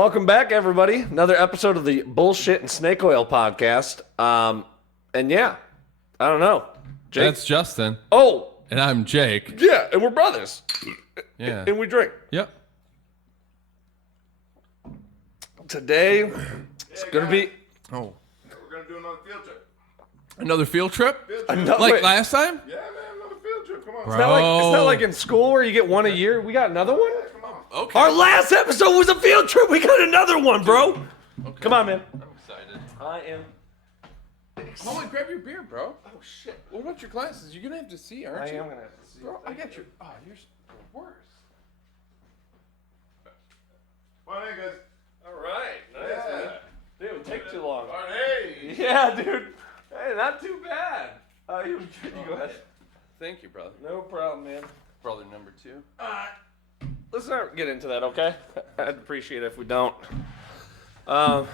Welcome back, everybody. Another episode of the Bullshit and Snake Oil podcast. And yeah, I don't know. Jake? That's Justin. Oh. And I'm Jake. Yeah, and we're brothers. Yeah. And we drink. Yep. Today, it's going to be... Oh. We're going to do another field trip. Another field trip? Wait. Like last time? Yeah, man, another field trip. Come on. It's not like in school where you get one a year. We got another one? Come on. Okay. Our last episode was a field trip. We got another one, bro. Okay. Come on, man. I'm excited. I am... Oh, my, grab your beer, bro. Oh, shit. What about your glasses? You're going to have to see, aren't I you? am going to have to see. Bro, I got your... Oh, you're worse. Come on in, guys. All right. Nice, Yeah. man. Dude, take too long. All right, hey. Yeah, dude. Hey, not too bad. You go ahead. Thank you, brother. No problem, man. Brother number 2. Let's not get into that, okay? I'd appreciate it if we don't. All right.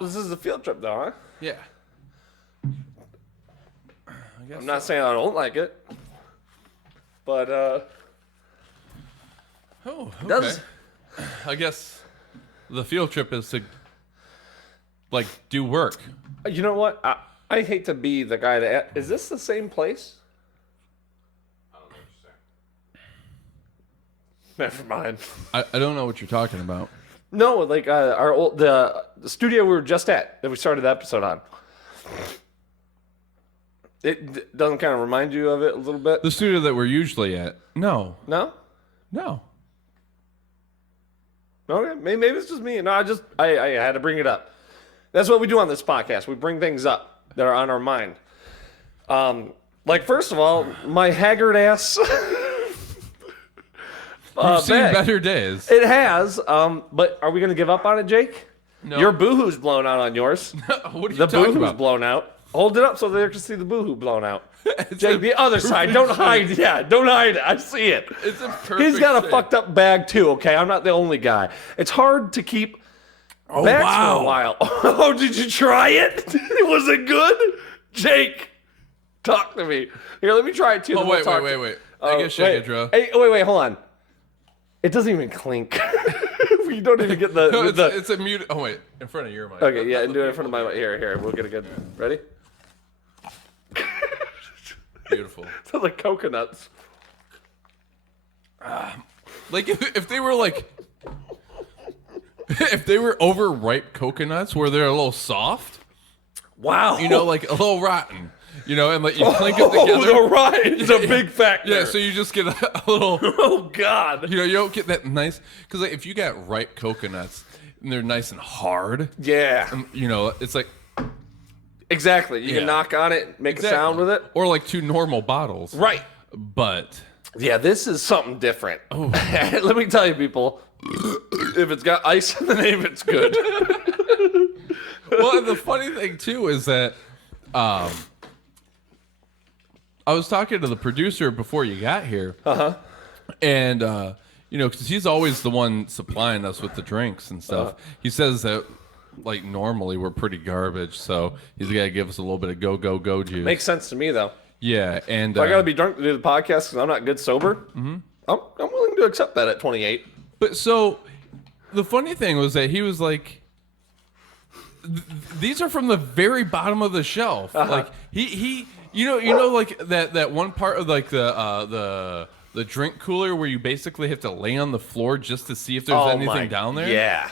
This is a field trip, though, huh? Yeah. I guess I'm not saying I don't like it, but Oh, okay. does I guess the field trip is to, like, do work. you know what? I hate to be the guy that is this the same place? I don't know what you're saying. Never mind. I don't know what you're talking about. No, like our old the studio we were just at that we started the episode on. It doesn't kind of remind you of it a little bit? The studio that we're usually at. No. No? No. Okay, maybe it's just me. No, I had to bring it up. That's what we do on this podcast. We bring things up that are on our mind. Like first of all, my haggard ass. You've seen bag. better days. It has. But are we gonna give up on it, Jake? No. Your boohoo's blown out on yours. What are you The talking boohoo's about? blown out. Hold it up so they can see the boohoo blown out. It's Jake, in the other side. Don't perfect hide. shape. Yeah, don't hide it. I see it. It's in perfect He's got a shape. fucked up bag too, okay? I'm not the only guy. It's hard to keep bags for a while. Oh, did you try it? Was it good? Jake, talk to me. Here, let me try it too. Oh, then we'll wait. talk I guess shake it, Drew. Hey, wait, hold on. It doesn't even clink. You don't even get the... No, the it's a mute. Oh, wait. In front of your mic. okay, yeah, and do it in front of my... Here. We'll get a good... Ready? Beautiful. Sounds like coconuts. Like, if they were, like... If they were overripe coconuts where they're a little soft, Wow. you know, like a little rotten, you know, and like you clink them together. Oh, right. It's a big factor. Yeah, so you just get a little... Oh, God. You know, you don't get that nice... Because like, if you got ripe coconuts and they're nice and hard, Yeah. you know, it's like... Exactly. You Yeah. can knock on it, make a sound with it. Or like 2 normal bottles. Right. But... Yeah, this is something different. Oh. Let me tell you, people. If it's got ice in the name, it's good. Well, and the funny thing, too, is that... I was talking to the producer before you got here. Uh-huh. And, you know, because he's always the one supplying us with the drinks and stuff. He says that, like, normally we're pretty garbage, so he's got to give us a little bit of go juice. Makes sense to me, though. Yeah, and... If I got to be drunk to do the podcast because I'm not good sober, I'm willing to accept that at 28. But so, the funny thing was that he was like... These are from the very bottom of the shelf. Like, he you know, like, that one part of, like, the drink cooler where you basically have to lay on the floor just to see if there's anything down there? Yeah.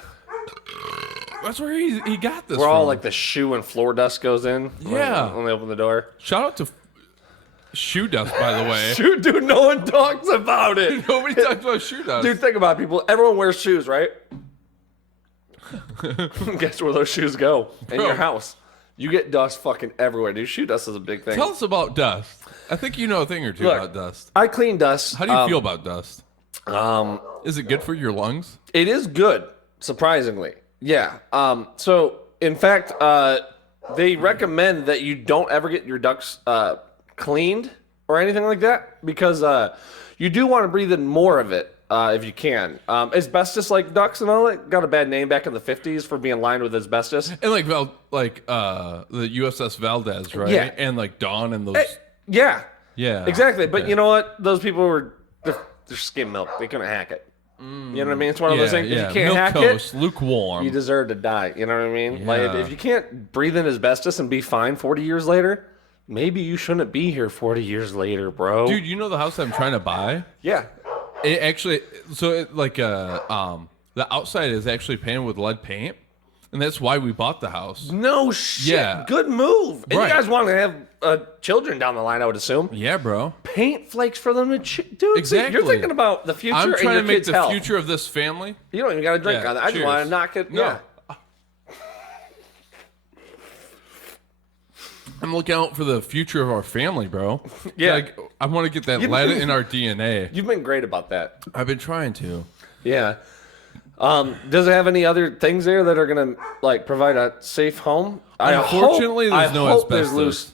That's where he got this Where from. all, like, the shoe and floor dust goes in. Yeah. When they open the door. Shout out to shoe dust, by the way. Shoot, dude, no one talks about it. Nobody talks about shoe dust. Dude, think about it, people. Everyone wears shoes, right? Guess where those shoes go? In Bro. your house. You get dust fucking everywhere, dude. Shoe dust is a big thing. Tell us about dust. I think you know a thing or two Look, about dust. I clean dust. How do you feel about dust? Um, Is it good for your lungs? it is good, surprisingly. Yeah. So, in fact, they recommend that you don't ever get your ducts cleaned or anything like that because you do want to breathe in more of it if you can. Asbestos, like ducts and all that, got a bad name back in the 50s for being lined with asbestos. And like the USS Valdez, right? Yeah. And like Dawn and those. Yeah. Yeah. Exactly. But Yeah. you know what? Those people were they're skim milk. They couldn't hack it. You know what I mean? It's one of those things. Yeah. If you can't hack Milquetoast, it, lukewarm. you deserve to die. You know what I mean? Like Yeah. if you can't breathe in asbestos and be fine 40 years later, maybe you shouldn't be here 40 years later, bro. Dude, you know the house I'm trying to buy? Yeah. It actually, the outside is actually painted with lead paint, and that's why we bought the house. No shit. Yeah. Good move. And Right. you guys want to have children down the line, I would assume. Yeah, bro. Paint flakes for them to dude. Exactly. You're thinking about the future I'm and trying your to make kids' the health. future of this family. You don't even got to drink Yeah, on that. I just cheers. want to knock it. No. Yeah. I'm looking out for the future of our family, bro. Yeah. Like, I want to get that lead in our DNA. You've been great about that. I've been trying to. Yeah. Does it have any other things there that are gonna like provide a safe home? Unfortunately, there's no There's asbestos.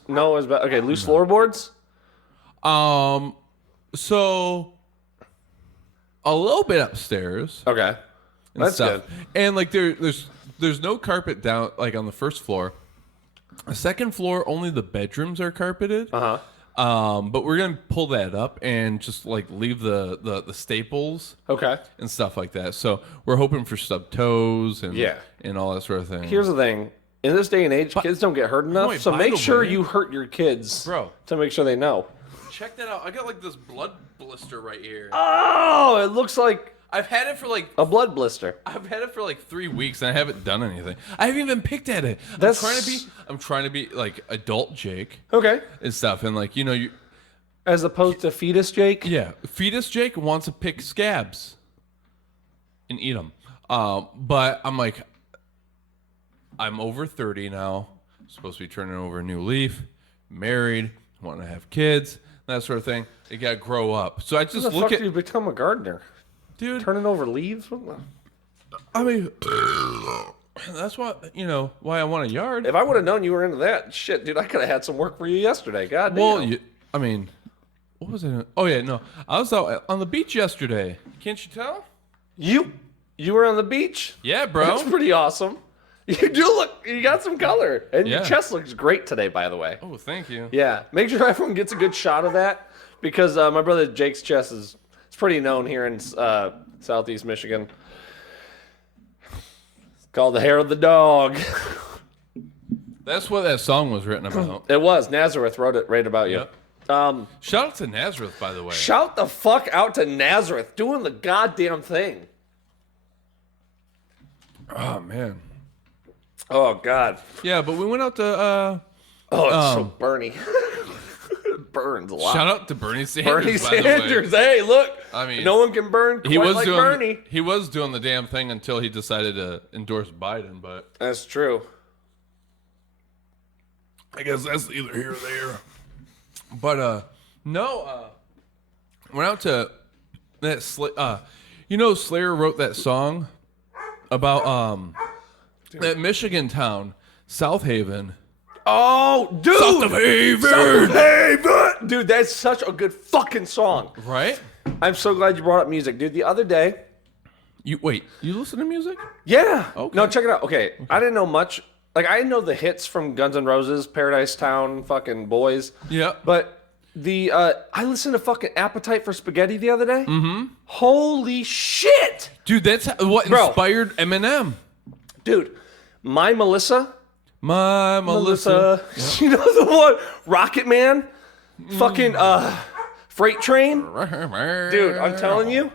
loose floorboards. So a little bit upstairs. Okay, And that's stuff. good. And like there's no carpet down like on the first floor. The second floor, only the bedrooms are carpeted. But we're gonna pull that up and just like leave the staples Okay. and stuff like that. So we're hoping for stub toes and Yeah. and all that sort of thing. Here's the thing: in this day and age, kids don't get hurt enough. Wait, So by make the sure way- you hurt your kids, Bro. to make sure they know. Check that out. I got like this blood blister right here. Oh, it looks like I've had it for like a blood blister. 3 weeks and I haven't done anything. I haven't even picked at it. That's- I'm trying to be like adult Jake Okay. and stuff, and like you. As opposed to fetus Jake. Yeah, fetus Jake wants to pick scabs and eat them. But I'm like, I'm over 30 now. Supposed to be turning over a new leaf. Married, want to have kids, that sort of thing. They gotta grow up. So I just How the look fuck at, do you become a gardener? dude. Turning over leaves? What the- I mean, that's what why I want a yard. If I would have known you were into that, shit, dude, I could have had some work for you yesterday. God damn. Well, I mean, what was it? Oh yeah, no, I was out on the beach yesterday. Can't you tell? You were on the beach? Yeah, bro. That's pretty awesome. You do look, you got some color. And your Yeah. chest looks great today, by the way. Oh, thank you. Yeah, make sure everyone gets a good shot of that because my brother Jake's chest is it's pretty known here in Southeast Michigan. It's called the hair of the dog. That's what that song was written about. It was. Nazareth wrote it right about you. Yep. Um, Shout out to Nazareth, by the way. shout the fuck out to Nazareth doing the goddamn thing. Oh man. Oh, God. Yeah, but we went out to. Oh, it's so Bernie. It burns a lot. Shout out to Bernie Sanders. Bernie by the way. Sanders. Hey, look. I mean, no one can burn quite He was like doing. Bernie. He was doing the damn thing until he decided to endorse Biden. But That's true. I guess that's either here or there. But went out to that. Slayer wrote that song about that Michigan town, South Haven. Oh, dude. South Haven. South Haven. Dude, that's such a good fucking song. Right? I'm so glad you brought up music, dude. The other day, You listen to music? yeah. Okay. No, check it out. Okay, I didn't know much. Like, I know the hits from Guns N' Roses, Paradise Town, fucking Boys. Yeah. But I listened to fucking Appetite for Spaghetti the other day. Mm-hmm. Holy shit. Dude, that's what Bro. inspired Eminem. Dude, My Melissa. My Melissa. You know the one? Rocket Man? Fucking Freight Train? Dude, I'm telling you,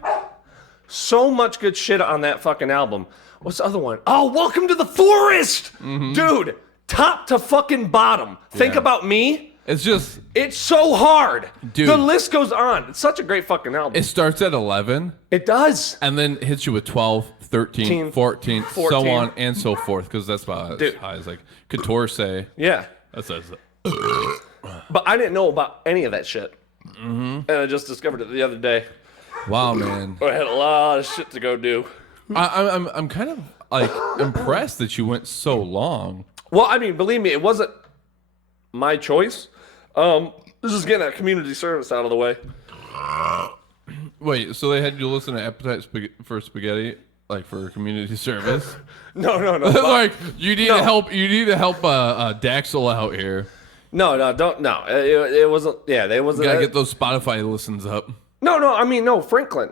so much good shit on that fucking album. What's the other one? Oh, Welcome to the Forest! Dude, top to fucking bottom. Think Yeah. About Me. It's just, It's so hard. Dude. The list goes on. It's such a great fucking album. it starts at 11 It does. and then hits you with 12, 13, 14, so 14. on and so forth, because that's about as Dude. high as like Couture say. Yeah. That says, But I didn't know about any of that shit. And I just discovered it the other day. wow, man. I had a lot of shit to go do. I'm kind of like impressed that you went so long. Well, I mean, believe me, it wasn't my choice. This is getting that community service out of the way. Wait, so they had you listen to Appetite for Spaghetti, like for community service? No. Like you need No. to help. You need to help Daxel out here. No, don't. No, it wasn't. Yeah, they wasn't. Gotta get those Spotify listens up. No. I mean, no, Franklin.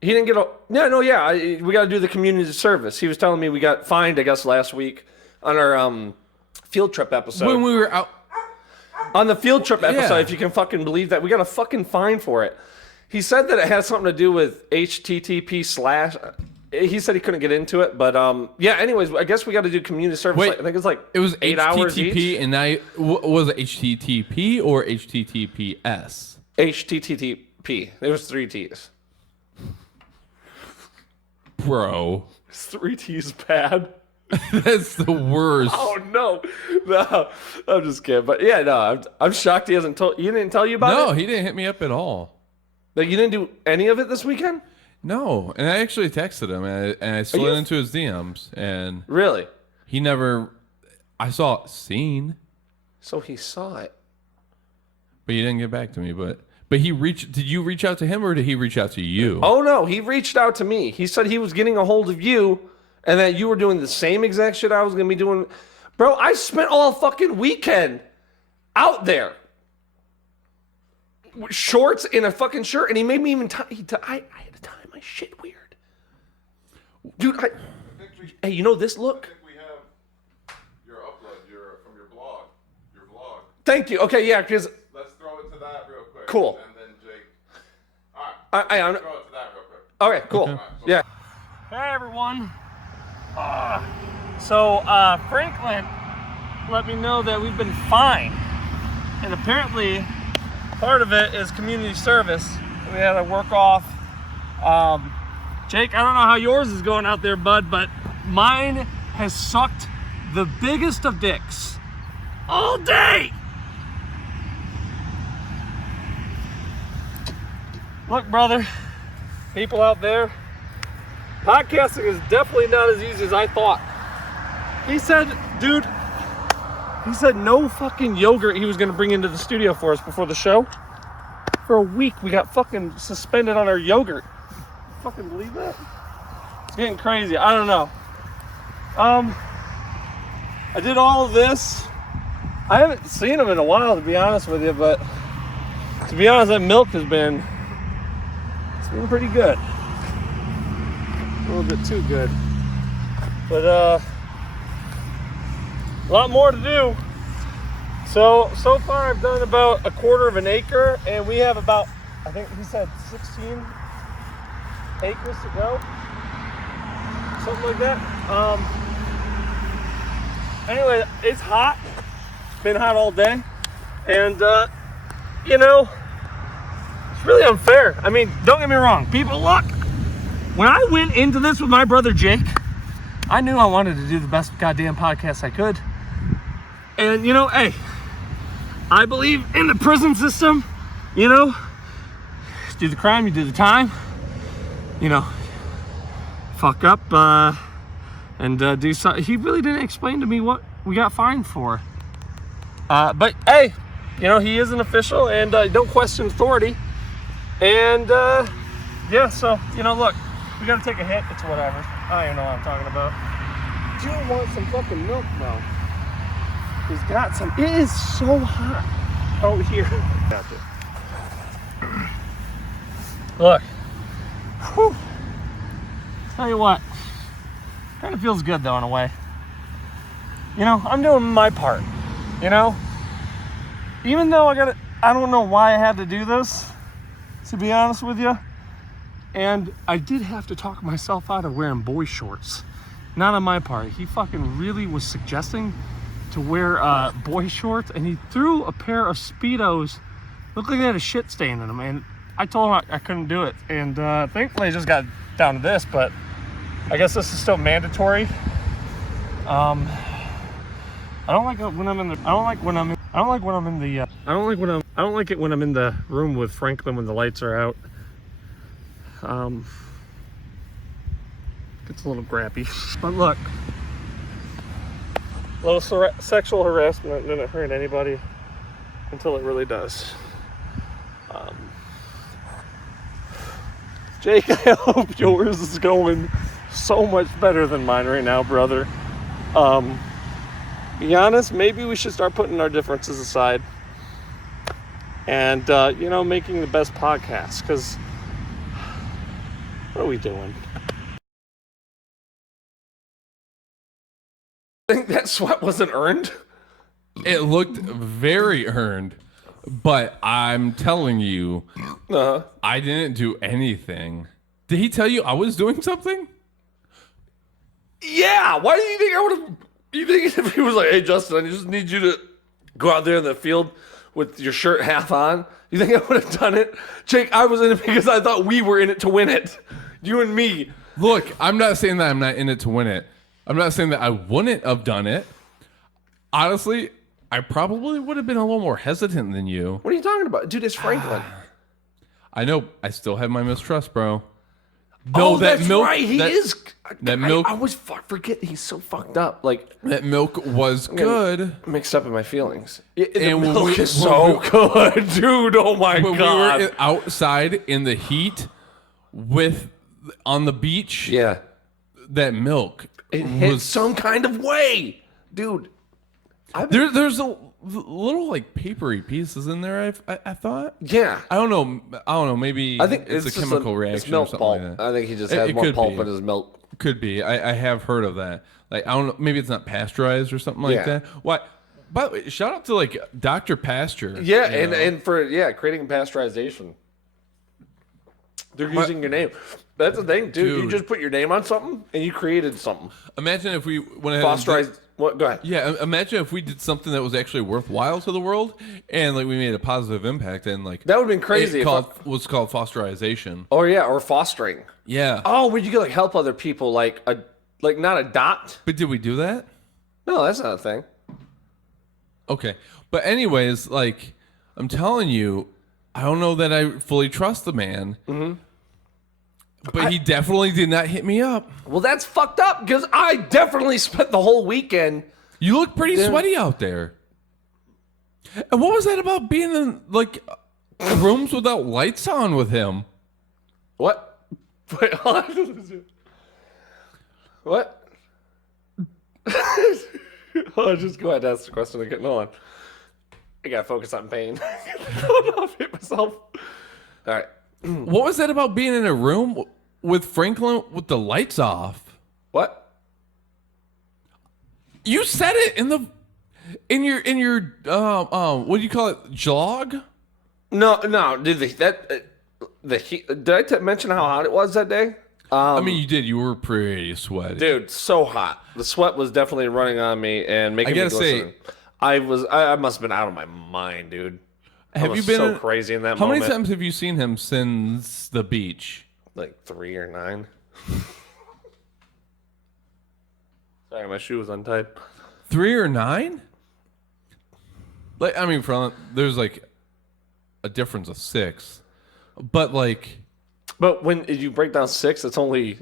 He didn't get a... we got to do the community service. He was telling me we got fined, I guess, last week on our field trip episode. When we were out... On the field trip episode, Yeah. if you can fucking believe that, we got a fucking fine for it. He said that it has something to do with HTTP/... He said he couldn't get into it, but anyways, I guess we got to do community service. Wait, I think it's like It was 8 hours HTTP, each. and was it HTTP or HTTPS? HTTP. There was 3 T's. Bro, Is 3 T's bad? that's the worst. Oh no, I'm just kidding. But yeah, no, I'm shocked he hasn't told. He didn't tell you about it. No, he didn't hit me up at all. Like you didn't do any of it this weekend. No, and I actually texted him, and I slid you- into his DMs, and Really? he never. I saw it seen, So he saw it. but he didn't get back to me. But he reached. Did you reach out to him, or did he reach out to you? Oh no, he reached out to me. He said he was getting a hold of you, and that you were doing the same exact shit I was gonna be doing. Bro, I spent all fucking weekend out there. Shorts in a fucking shirt, and he made me even I had to tie my shit weird. Dude, hey, you know this look? I think we have your upload, from your blog. Your vlog. Thank you. Okay, yeah, because Let's throw it to that real quick. Cool. And then Jake. Alright. I'm Throw it to that real quick. okay, cool. Okay. Yeah. Hey everyone. Franklin let me know that we've been fined. And apparently part of it is community service. We had to work off. Jake, I don't know how yours is going out there, bud, but mine has sucked the biggest of dicks all day. Look, brother, people out there, podcasting is definitely not as easy as I thought. He said, dude, no fucking yogurt he was gonna bring into the studio for us before the show. For a week, we got fucking suspended on our yogurt. Fucking believe that? It's getting crazy. I don't know. I did all of this. I haven't seen him in a while, to be honest with you, but to be honest, that milk has been, it's been pretty good. A little bit too good. But a lot more to do. So far I've done about 1/4 of an acre, and we have about, I think he said 16 acres to go. Something like that. Anyway, it's hot. It's been hot all day. And it's really unfair. I mean, don't get me wrong. People, look. When I went into this with my brother Jake, I knew I wanted to do the best goddamn podcast I could. And hey, I believe in the prison system. Do the crime, you do the time. Fuck up and do something. He really didn't explain to me what we got fined for. But hey, he is an official, and don't question authority. And yeah, so look. We gotta take a hit. It's whatever. I don't even know what I'm talking about. Do you want some fucking milk though? He's got some. It is so hot out here. Gotcha. Look. Whew. Tell you what. Kind of feels good though in a way. I'm doing my part. Even though I don't know why I had to do this, to be honest with you. And I did have to talk myself out of wearing boy shorts. Not on my part. He fucking really was suggesting to wear boy shorts, and he threw a pair of Speedos. Looked like they had a shit stain in them, and I told him I couldn't do it. And thankfully I just got down to this, but I guess this is still mandatory. I don't like it when I'm in the room with Franklin when the lights are out. Gets a little grappy. But look, a little sexual harassment didn't hurt anybody until it really does. Jake, I hope yours is going so much better than mine right now, brother. Be honest, maybe we should start putting our differences aside and making the best podcast, because What are we doing? I think that sweat wasn't earned. It looked very earned, but I'm telling you, I didn't do anything. Did he tell you I was doing something? Yeah. Why do you think I would have? You think if he was like, "Hey, Justin, I just need you to go out there in the field with your shirt half on," you think I would have done it? Jake, I was in it because I thought we were in it to win it. You and me. Look, I'm not saying that I'm not in it to win it. I'm not saying that I wouldn't have done it. Honestly, I probably would have been a little more hesitant than you. What are you talking about? Dude, it's Franklin. I know. I still have my mistrust, bro. No, that's right. He is. That milk. I always forget he's so fucked up. Like, That milk was good. mixed up in my feelings. The And when milk we- is so good, dude. Oh my When God. we were outside in the heat on the beach, Yeah. that milk It hit was some kind of way. Dude. there's a little like papery pieces in there. I thought. Yeah. I don't know. Maybe I think it's a just chemical it's reaction or milk something pulp. like that. I think he just It has more could pulp be. in his milk. Could be. I have heard of that. Like I don't know. Maybe it's not pasteurized or something like Yeah. that. Why? By the way, shout out to like Dr. Pasture. Yeah, you know? and for creating pasteurization. They're using your name. That's the thing, dude. You Dude. just put your name on something and you created something. Imagine if we went ahead and did- Fosterized. What? Go ahead. Yeah, imagine if we did something that was actually worthwhile to the world, and like we made a positive impact, and like That would have been crazy. It If was called fosterization. or fostering. Yeah. Oh, would you could like help other people, like not adopt? But did we do that? No, that's not a thing. Okay. But anyways, like I'm telling you, I don't know that I fully trust the man. Mm-hmm. But he definitely did not hit me up. Well, that's fucked up because I definitely spent the whole weekend. You look pretty sweaty out there. And what was that about being in like rooms without lights on with him? What? Wait, hold on. What? Hold on, just go ahead and ask the question again. Hold on. I gotta focus on pain. I'll hit myself. All right. What was that about being in a room with Franklin with the lights off? What? You said it in your what do you call it? Jog? No. Did did I mention how hot it was that day? I mean, you did. You were pretty sweaty. Dude, so hot. The sweat was definitely running on me and making me gotta say- glisten. I must have been out of my mind, dude. I Have was you been so crazy in that How moment? many times have you seen him since the beach? Like 3 or 9. Sorry, my shoe was untied. 3 or 9? Like I mean, there's like a difference of 6, but like But when you break down 6, it's only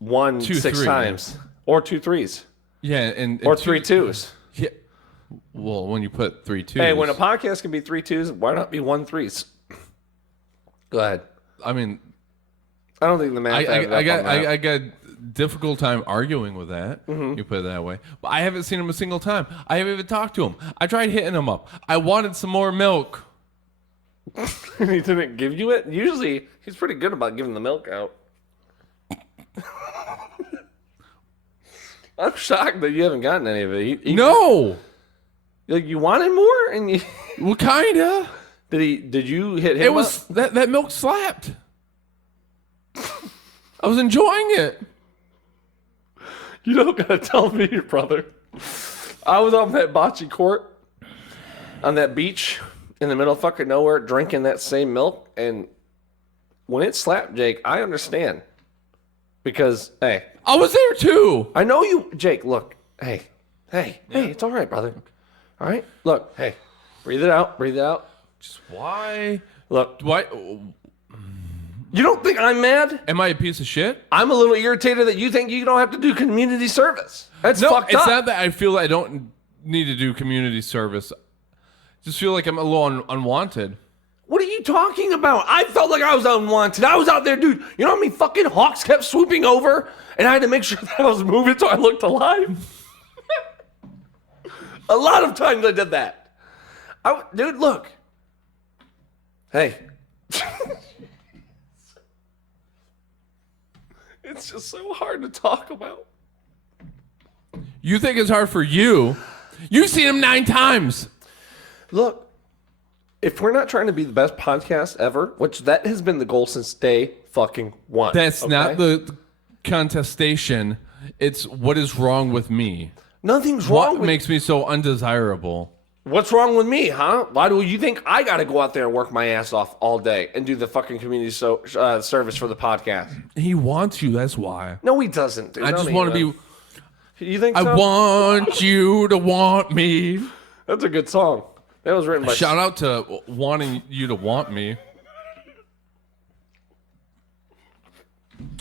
1 2 6 3. times, or 2 3s, yeah, and or 3 2s. Yeah. Well, when you put 3 2s, Hey, when a podcast can be 3 2s, why not be 1 3s? Go ahead. I mean, I don't think the math. I got difficult time arguing with that. Mm-hmm. You put it that way. But I haven't seen him a single time. I haven't even talked to him. I tried hitting him up. I wanted some more milk. He didn't give you it. Usually, he's pretty good about giving the milk out. I'm shocked that you haven't gotten any of it. No. Like you wanted more, and you Well, kinda. did you hit him? It was up? that milk slapped. I was enjoying it. You don't gotta tell me, your brother. I was on that bocce court on that beach in the middle of fucking nowhere, drinking that same milk, and when it slapped, Jake, I understand because hey, I was there too. I know you, Jake. Look, hey, it's all right, brother. All right, look, hey, breathe it out, Just why? Look, Why? you don't think I'm mad? Am I a piece of shit? I'm a little irritated that you think you don't have to do community service. That's No, fucked it's up. not that I feel I don't need to do community service. Just feel like I'm a little unwanted. What are you talking about? I felt like I was unwanted. I was out there, dude. You know how many fucking hawks kept swooping over? And I had to make sure that I was moving so I looked alive? A lot of times I did that. Dude, look. Hey. It's just so hard to talk about. You think it's hard for you? You've seen him 9 times. Look, if we're not trying to be the best podcast ever, which that has been the goal since day fucking one. That's okay? not the contestation. It's what is wrong with me. Nothing's wrong What with makes me so undesirable? What's wrong with me, huh? Why do you think I got to go out there and work my ass off all day and do the fucking community service for the podcast? He wants you. That's why. No, he doesn't. Dude. I just want to be. You think I so? want you to want me. That's a good song. That was written by... Shout out to wanting you to want me.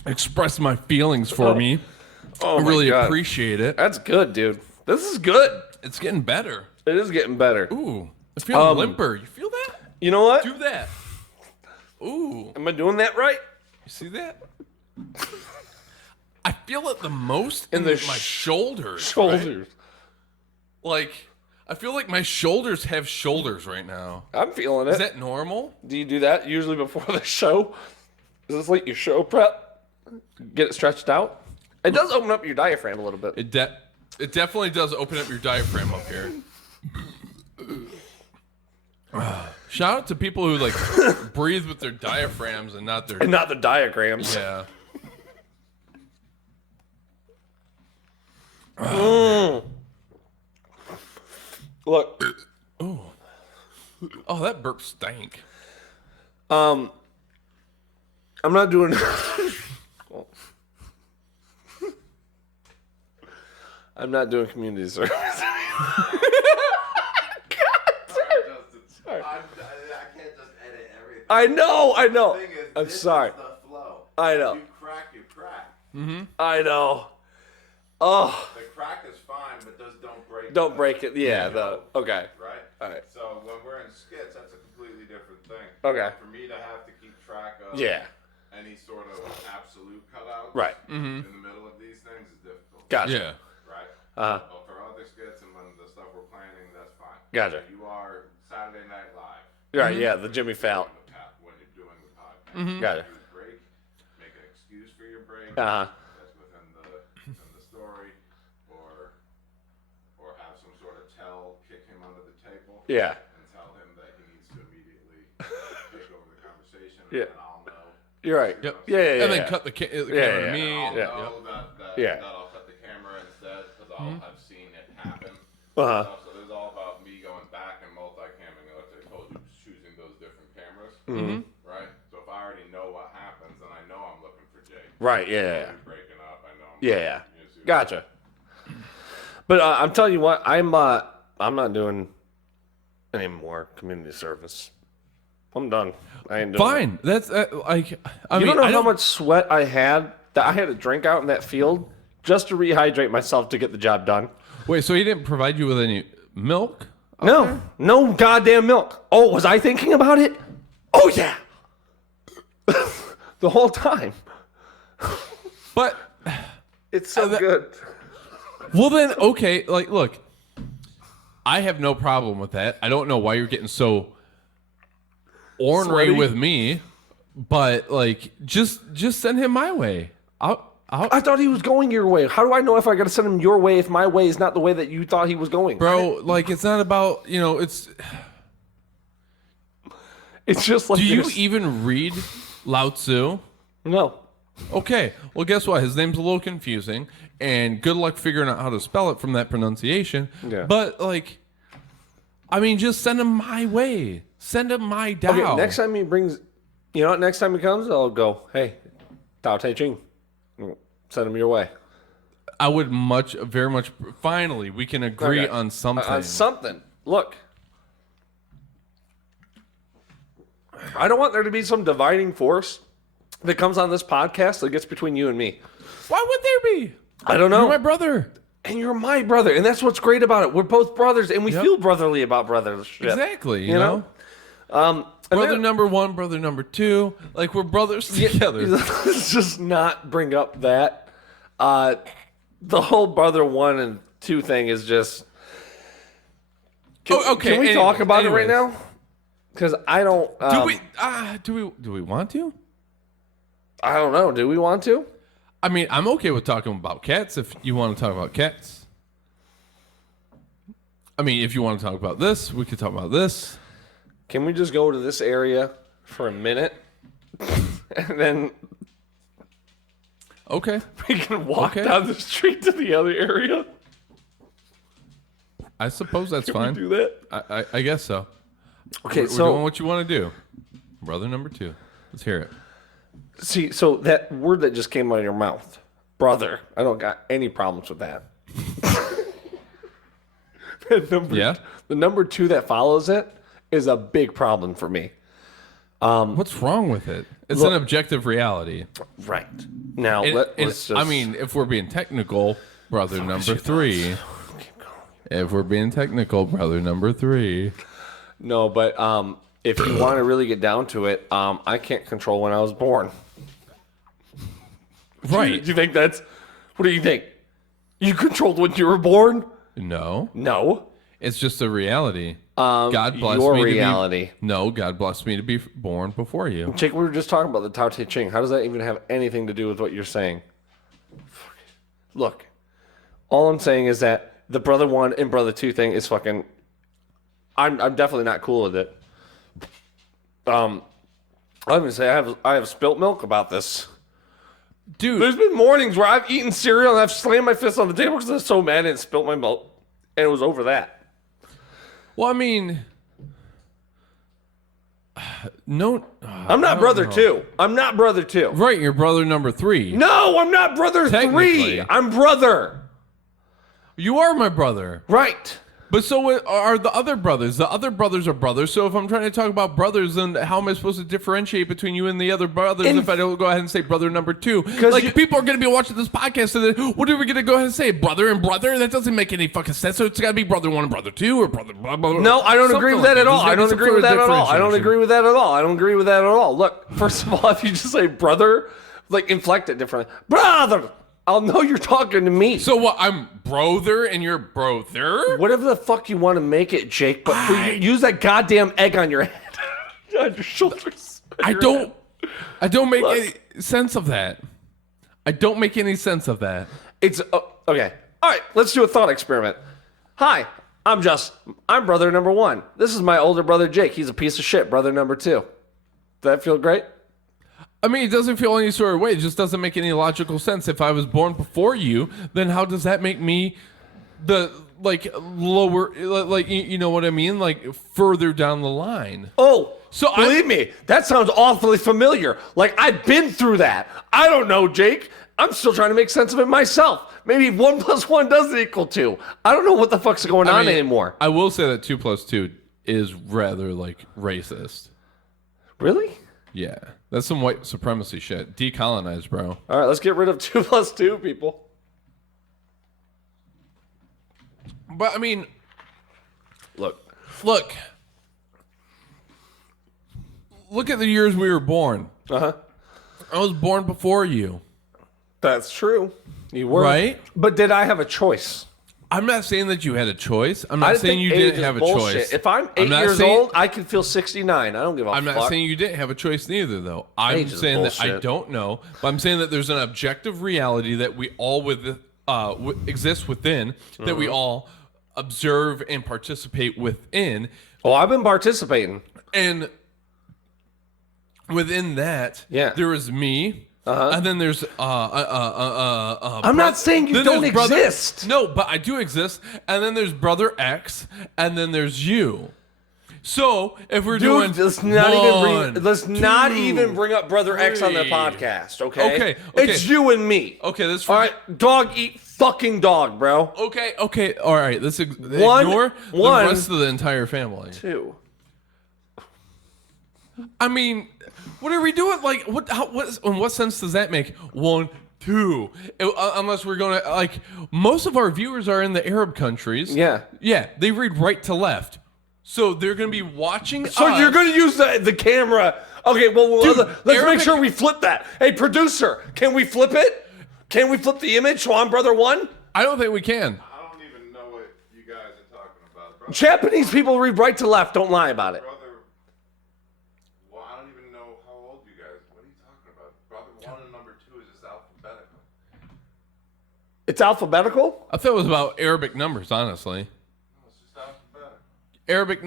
Express my feelings for me. Oh I my really God. appreciate it. That's good, dude. This is good. It's getting better. It is getting better. Ooh, I feel limper. You feel that? You know what? Do that. Ooh, Am I doing that right? you see that? I feel it the most In in the my shoulders. Shoulders. Right? Like, I feel like my shoulders have shoulders right now. I'm feeling it. Is that normal? Do you do that usually before the show? Is this like your show prep? Get it stretched out? It does open up your diaphragm a little bit. It definitely does open up your diaphragm up here. Shout out to people who like breathe with their diaphragms and not their And not the diagrams. yeah. Look, Oh, that burp stank. I'm not doing... I'm not doing community service. I can't just edit everything. I know. The thing is, I'm this sorry. is the flow. I know. You crack. I know. Oh, The crack is fine, but just don't break. don't break it. Yeah. Okay. Right. All right. So when we're in skits, that's a completely different thing. Okay. For me to have to keep track of Yeah. any sort of absolute cutouts Right. in the middle of these things is difficult. Gotcha. Yeah. Right. Uh-huh. But for other skits and when the stuff we're planning, that's fine. Gotcha. You are Saturday Night Live. Right. Yeah. The Jimmy Fallon. When you're doing the podcast. Got it. You break, make an excuse for your break. Uh-huh. That's within the story, or have some sort of kick him under the table. Yeah. And tell him that he needs to immediately take over the conversation. Yeah. And I'll know. You're right. Yep. Yeah. And then cut the camera to me. I'll Yeah. know that Yeah. I'll cut the camera instead because I'll have seen it happen. Uh-huh. So this is all about me going back and multi-camming, like I told you, choosing those different cameras. Right? So if I already know what happens, then I know I'm looking for Jake. Right. Yeah. Breaking up, I know. Yeah. You see what Gotcha. But I'm telling you what, I'm not doing any more community service. I'm done. I ain't doing it. Fine. That's like. I You mean, don't know I how much sweat I had that I had to drink out in that field just to rehydrate myself to get the job done. Wait, so he didn't provide you with any milk? No goddamn milk. Oh, was I thinking about it? Oh yeah. The whole time. But It's so good. well, then okay. Like, look, I have no problem with that. I don't know why you're getting so ornery Sweaty? with me, but like, just send him my way. I thought he was going your way. How do I know if I got to send him your way if my way is not the way that you thought he was going? Bro, like, it's not about, it's. It's just like Do you there's- even read Lao Tzu? No. Okay, well, guess what? His name's a little confusing, and good luck figuring out how to spell it from that pronunciation. Yeah. But, like, I mean, just send him my way. Send him my Tao. Okay, next time he brings, you know what, next time he comes, I'll go, hey, Tao Te Ching. Send him your way. I would very much, finally, we can agree Okay. on something. On something. Look. I don't want there to be some dividing force that comes on this podcast that gets between you and me. Why would there be? I don't know. You're my brother. And you're my brother. And that's what's great about it. We're both brothers and we feel brotherly about brothership. Exactly, you know? know? And Brother then- number one, brother number two. Like, we're brothers together. Let's just not bring up that. The whole brother 1 and 2 thing is just. Okay, Can we talk about it right anyways. now? Because I don't. Do we want to? I don't know. Do we want to? I mean, I'm okay with talking about cats if you want to talk about cats. I mean, if you want to talk about this, we could talk about this. Can we just go to this area for a minute? And then Okay. we can walk down the street to the other area? I suppose that's Can fine. we do that? I guess so. Okay, We're so doing what you want to do. Brother number 2. Let's hear it. see, so that word that just came out of your mouth, brother, I don't got any problems with that. The number 2 that follows it is a big problem for me. What's wrong with it? It's an objective reality. Right. Now, let's just... I mean, if we're being technical, brother number 3. If we're being technical, brother number 3. No, but if you want to really get down to it, I can't control when I was born. Right. Do you think that's... What do you think? You controlled when you were born? No. No. It's just a reality. God bless your me reality. No, God blessed me to be born before you. Jake, we were just talking about the Tao Te Ching. How does that even have anything to do with what you're saying? Look, all I'm saying is that the brother 1 and brother 2 thing is fucking... I'm definitely not cool with it. I'm gonna say I have spilt milk about this. Dude. There's been mornings where I've eaten cereal and I've slammed my fist on the table because I was so mad and spilt my milk. And it was over that. Well, I mean... No... I'm not brother 2. I'm not brother 2. Right, you're brother number 3. No, I'm not brother 3. Technically. I'm brother. You are my brother. Right. But so are the other brothers. The other brothers are brothers. So if I'm trying to talk about brothers, then how am I supposed to differentiate between you and the other brothers if I don't go ahead and say brother number 2? Like, people are going to be watching this podcast, and then what are we going to go ahead and say? Brother and brother? That doesn't make any fucking sense. So it's got to be brother 1 and brother 2 or brother blah, blah, blah. No, I don't agree with that at all. I don't agree with that at all. I don't differentiation. agree with that at all. I don't agree with that at all. Look, first of all, if you just say brother, like inflect it differently. Brother! I'll know you're talking to me. So what? I'm brother and you're brother? Whatever the fuck you want to make it, Jake, but use that goddamn egg on your head. On your shoulders. I don't make any sense of that. I don't make any sense of that. It's okay. All right, let's do a thought experiment. Hi, I'm brother number 1. This is my older brother Jake. He's a piece of shit, brother number 2. Does that feel great? I mean, it doesn't feel any sort of way. It just doesn't make any logical sense. If I was born before you, then how does that make me the, like, lower, like, you know what I mean? Like, further down the line. Oh, so believe me, that sounds awfully familiar. Like, I've been through that. I don't know, Jake. I'm still trying to make sense of it myself. Maybe 1 + 1 doesn't equal 2. I don't know what the fuck's going on anymore. I will say that 2 + 2 is rather, like, racist. Really? Yeah. That's some white supremacy shit. Decolonized, bro. All right, let's get rid of 2 + 2, people. But, I mean... Look. Look at the years we were born. Uh-huh. I was born before you. That's true. You were. Right? But did I have a choice? I'm not saying that you had a choice. I'm not saying you didn't have a choice. If I'm 8 years old, I can feel 69. I don't give a fuck. I'm not saying you didn't have a choice neither, though. I'm saying that I don't know, but I'm saying that there's an objective reality that we all exist within, that we all observe and participate within. Oh, I've been participating. And within that, there is me. And then there's I'm not saying you don't exist. No, but I do exist. And then there's brother X, and then there's you. So if we're doing let's not even bring up brother X on the podcast, okay? Okay. It's you and me. Okay, that's all right. Dog eat fucking dog, bro. Okay. All right. Let's ignore the rest of the entire family. 2. I mean, what are we doing? Like, in what sense does that make? 1, 2. Unless we're going to, like, most of our viewers are in the Arab countries. Yeah. Yeah, they read right to left. So they're going to be watching So you're going to use the camera. Okay, well, let's make sure we flip that. Hey, producer, can we flip it? Can we flip the image so I'm brother 1? I don't think we can. I don't even know what you guys are talking about. Brother, Japanese people read right to left. Don't lie about it. Well, I don't even know how old you guys. What are you talking about? Brother 1 and number 2 is just alphabetical. It's alphabetical? I thought it was about Arabic numbers, honestly. It's just alphabetical. Arabic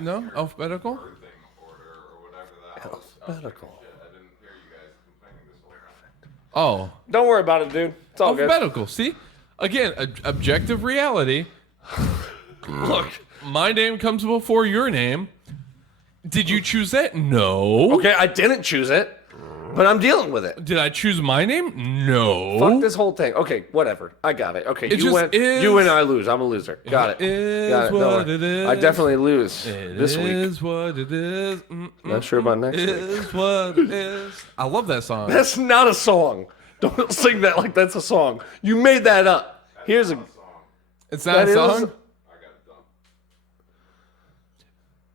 no? Alphabetical? Birthing order or whatever the hell. Alphabetical. Shit, I didn't hear you guys complaining this whole time. Oh. Don't worry about it, dude. It's all good. Alphabetical. See? Again, objective reality. Look. My name comes before your name. Did you choose that? No. Okay, I didn't choose it, but I'm dealing with it. Did I choose my name? No. Fuck this whole thing. Okay, whatever. I got it. Okay, It you just win. is- You win. I lose. I'm a loser. Got it. is Got it. what Don't worry. it is. I definitely lose this It week. is what it is. Not sure about next week. Is what it is. I love that song. That's not a song. Don't sing that like that's a song. You made that up. Here's a. It's not That a is- song? I got it done.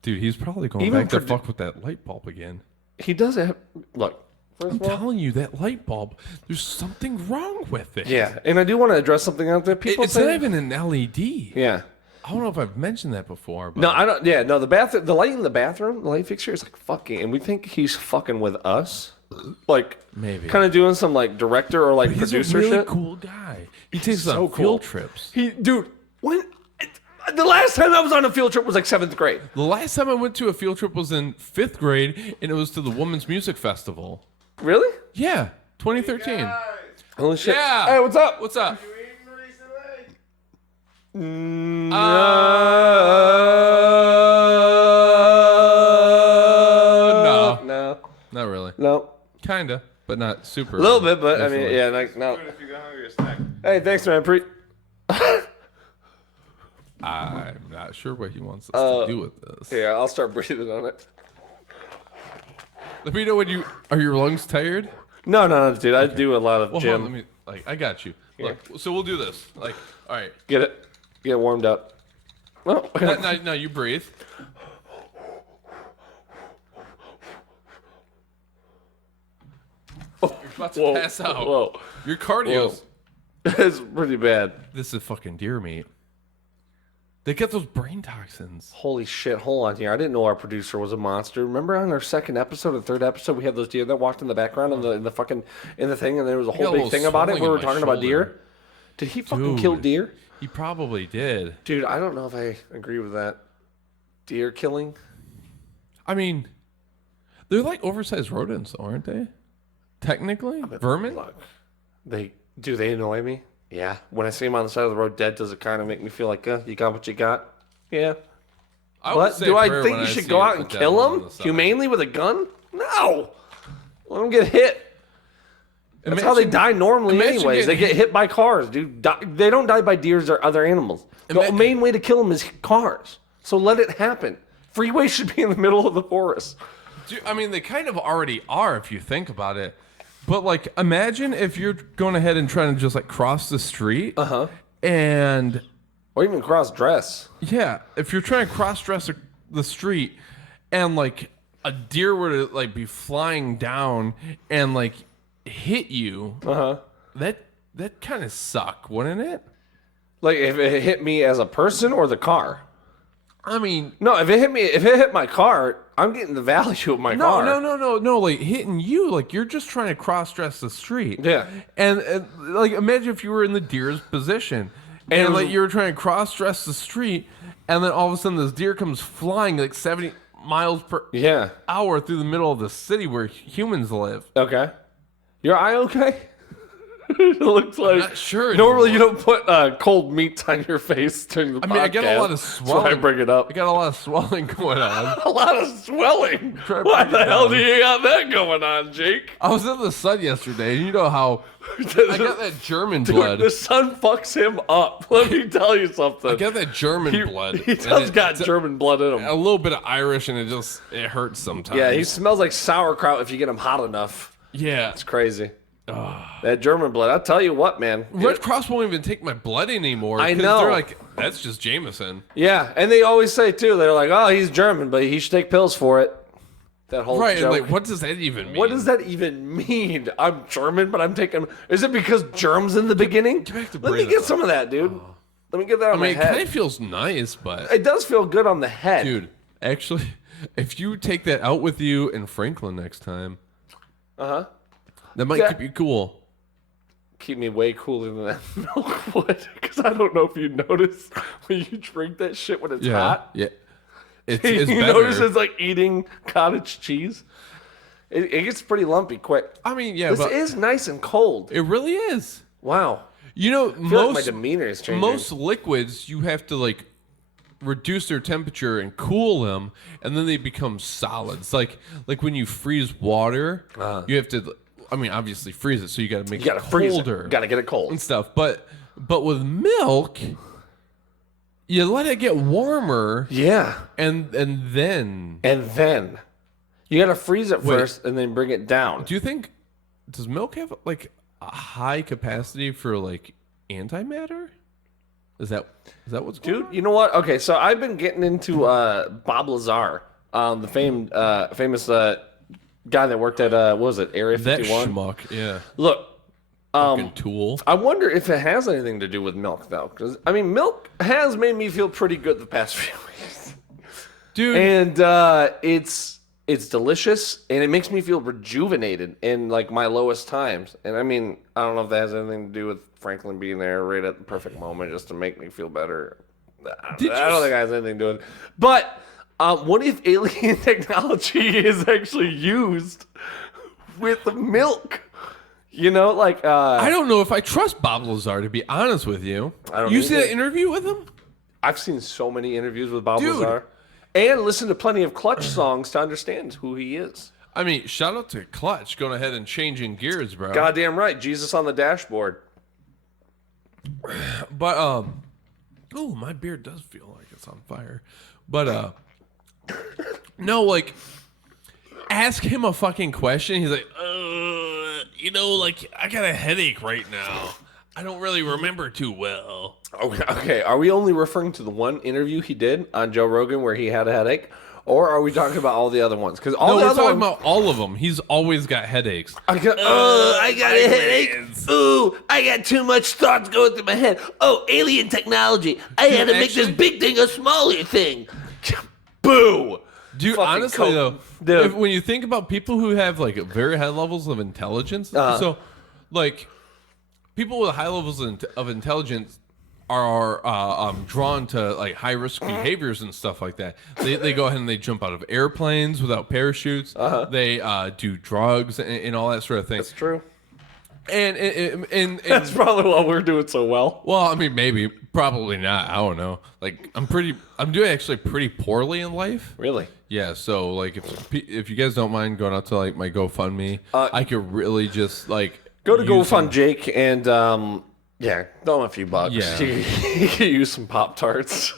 Dude, he's probably going Even back to produ- fuck with that light bulb again. He doesn't. Look. First I'm of all, telling you, that light bulb, there's something wrong with it. yeah, and I do want to address something out there. People It's say, not even an LED. yeah. I don't know if I've mentioned that before. But No, I don't. Yeah, no. The light in the bathroom, the light fixture is like fucking, and we think he's fucking with us, like Maybe. kind of doing some like director or like he's producer a really shit. cool guy. He takes so on cool. field trips. Dude, when the last time I was on a field trip was like 7th grade. The last time I went to a field trip was in 5th grade, and it was to the Women's Music Festival. Really? Yeah, 2013. Holy shit! Yeah. Hey, what's up? What's up? You eaten recently? No, No, not really. no. Kinda, but not super. A little bit, but I mean, definitely. yeah, like no. Good if you got hungry, a snack. Hey, thanks, man. I'm not sure what he wants us to do with this. Yeah, I'll start breathing on it. Let me know when you are your lungs tired. No, dude. I do a lot of Well, hold on, gym. let me. I got you. Look, so we'll do this. All right. Get it. Get warmed up. Oh, Now you breathe. You're about to whoa, pass out. Whoa, Your cardio's. it's pretty bad. This is fucking deer meat. They get those brain toxins. Holy shit! Hold on here. I didn't know our producer was a monster. Remember on our second episode or third episode, we had those deer that walked in the background in the fucking thing, and there was a got whole a big little thing about it. swelling We were in my talking about deer. shoulder. Did he fucking kill Dude. deer? He probably did. Dude, I don't know if I agree with that. Deer killing? I mean, they're like oversized rodents, though, aren't they? Technically, vermin. Look, they annoy me? Yeah. When I see them on the side of the road dead, does it kind of make me feel like, you got what you got? Yeah. I But say do a I prayer think when you I should see go a out and dead kill one on them the side. humanely with a gun? No. Let them get hit. That's how they die normally imagine anyways. They getting get hit by cars, dude. They don't die by deers or other animals. The main way to kill them is cars. So let it happen. Freeways should be in the middle of the forest. Dude, I mean, they kind of already are if you think about it. But like, imagine if you're going ahead and trying to just like cross the street, and Or even cross-dress. yeah, if you're trying to cross-dress the street, and like a deer were to like be flying down and like hit you, that kind of suck, wouldn't it? Like if it hit me as a person or the car. I mean, No, if it hit my car, I'm getting the value of my car. no, like hitting you, like you're just trying to cross-dress the street. Yeah. And like, imagine if you were in the deer's position, And it and was- like you were trying to cross-dress the street, and then all of a sudden this deer comes flying like 70 miles per Yeah. hour through the middle of the city where humans live. Okay. Your eye okay? It looks like not sure normally anymore. you don't put cold meats on your face during the podcast. I mean, I get a lot of That's swelling. why I bring it up. I got a lot of swelling going on. A lot of swelling. Try to Why break it the hell do down. you got that going on, Jake? I was in the sun yesterday, and you know how I got that German Dude, blood. the sun fucks him up. Let me tell you something. I got that German blood. He and does got it's German blood in a him. little bit of Irish, and it hurts sometimes. Yeah, he smells like sauerkraut if you get him hot enough. yeah. It's crazy. That German blood. I'll tell you what, man. Red Cross won't even take my blood anymore. I 'cause know. They're like, that's just Jameson. Yeah, and they always say too. They're like, "Oh, he's German, but he should take pills for it." That whole Right, joke. and like, what does that even mean? What does that even mean? I'm German, but I'm taking. Is it because germs in the beginning? back to Let me breathing. get some of that, dude. Let me get that on I mean, my it head. kind of feels nice, but It does feel good on the head, dude, actually, if you take that out with you in Franklin next time, Uh huh. that might Yeah. keep you cool. keep me way cooler than that milk would. Because I don't know if you notice when you drink that shit when it's hot. Yeah. It's You better. notice it's like eating cottage cheese. It gets pretty lumpy quick. I mean, yeah, This but is nice and cold. it really is. Wow. You know, I feel like most my demeanor is changing. most liquids you have to like reduce their temperature and cool them, and then they become solids. Like when you freeze water, you have to. I mean, obviously freeze it, so you got to make you gotta it freeze colder. it. Gotta get it cold. and stuff. But with milk, you let it get warmer, Yeah. and then. And then you gotta freeze it first and then bring it down. Do you think does milk have like a high capacity for like antimatter? Is that what's going Dude, on? you know what? Okay, so I've been getting into Bob Lazar, the famous guy that worked at what was it, Area That 51? schmuck, yeah. Look, Fucking tool. I wonder if it has anything to do with milk though, because I mean, milk has made me feel pretty good the past few weeks, Dude, and it's delicious and it makes me feel rejuvenated in like my lowest times. And I mean, I don't know if that has anything to do with Franklin being there right at the perfect moment just to make me feel better. I don't think it has anything to do with it. But what if alien technology is actually used with the milk? You know, like I don't know if I trust Bob Lazar, to be honest with you. I don't You see either. that interview with him? I've seen so many interviews with Bob Dude. Lazar and listened to plenty of Clutch songs to understand who he is. I mean, shout out to Clutch going ahead and changing gears, bro. Goddamn right, Jesus on the dashboard. But oh, my beard does feel like it's on fire. But no, like ask him a fucking question. He's like, you know, like I got a headache right now. I don't really remember too well. Okay, are we only referring to the one interview he did on Joe Rogan where he had a headache? Or are we talking about all the other ones? Because all No, the we're other talking ones, about all of them. He's always got headaches. I got a headache. Ooh, I got too much thoughts going through my head. Oh, alien technology. I had to make this actually- big thing a smaller thing. Boo. Dude, Fucking honestly though, Dude. when you think about people who have like very high levels of intelligence, so like people with high levels of intelligence are drawn to like high risk behaviors and stuff like that. They go ahead and they jump out of airplanes without parachutes. They do drugs and all that sort of thing. That's true. And That's probably why we're doing so well. well, I mean, maybe, probably not. I don't know. Like, I'm doing actually pretty poorly in life. Really? Yeah. So, like, if you guys don't mind going out to like my GoFundMe, I could really just like Go to use some- GoFund Jake and yeah, throw him a few bucks. Yeah. You can use some Pop-Tarts.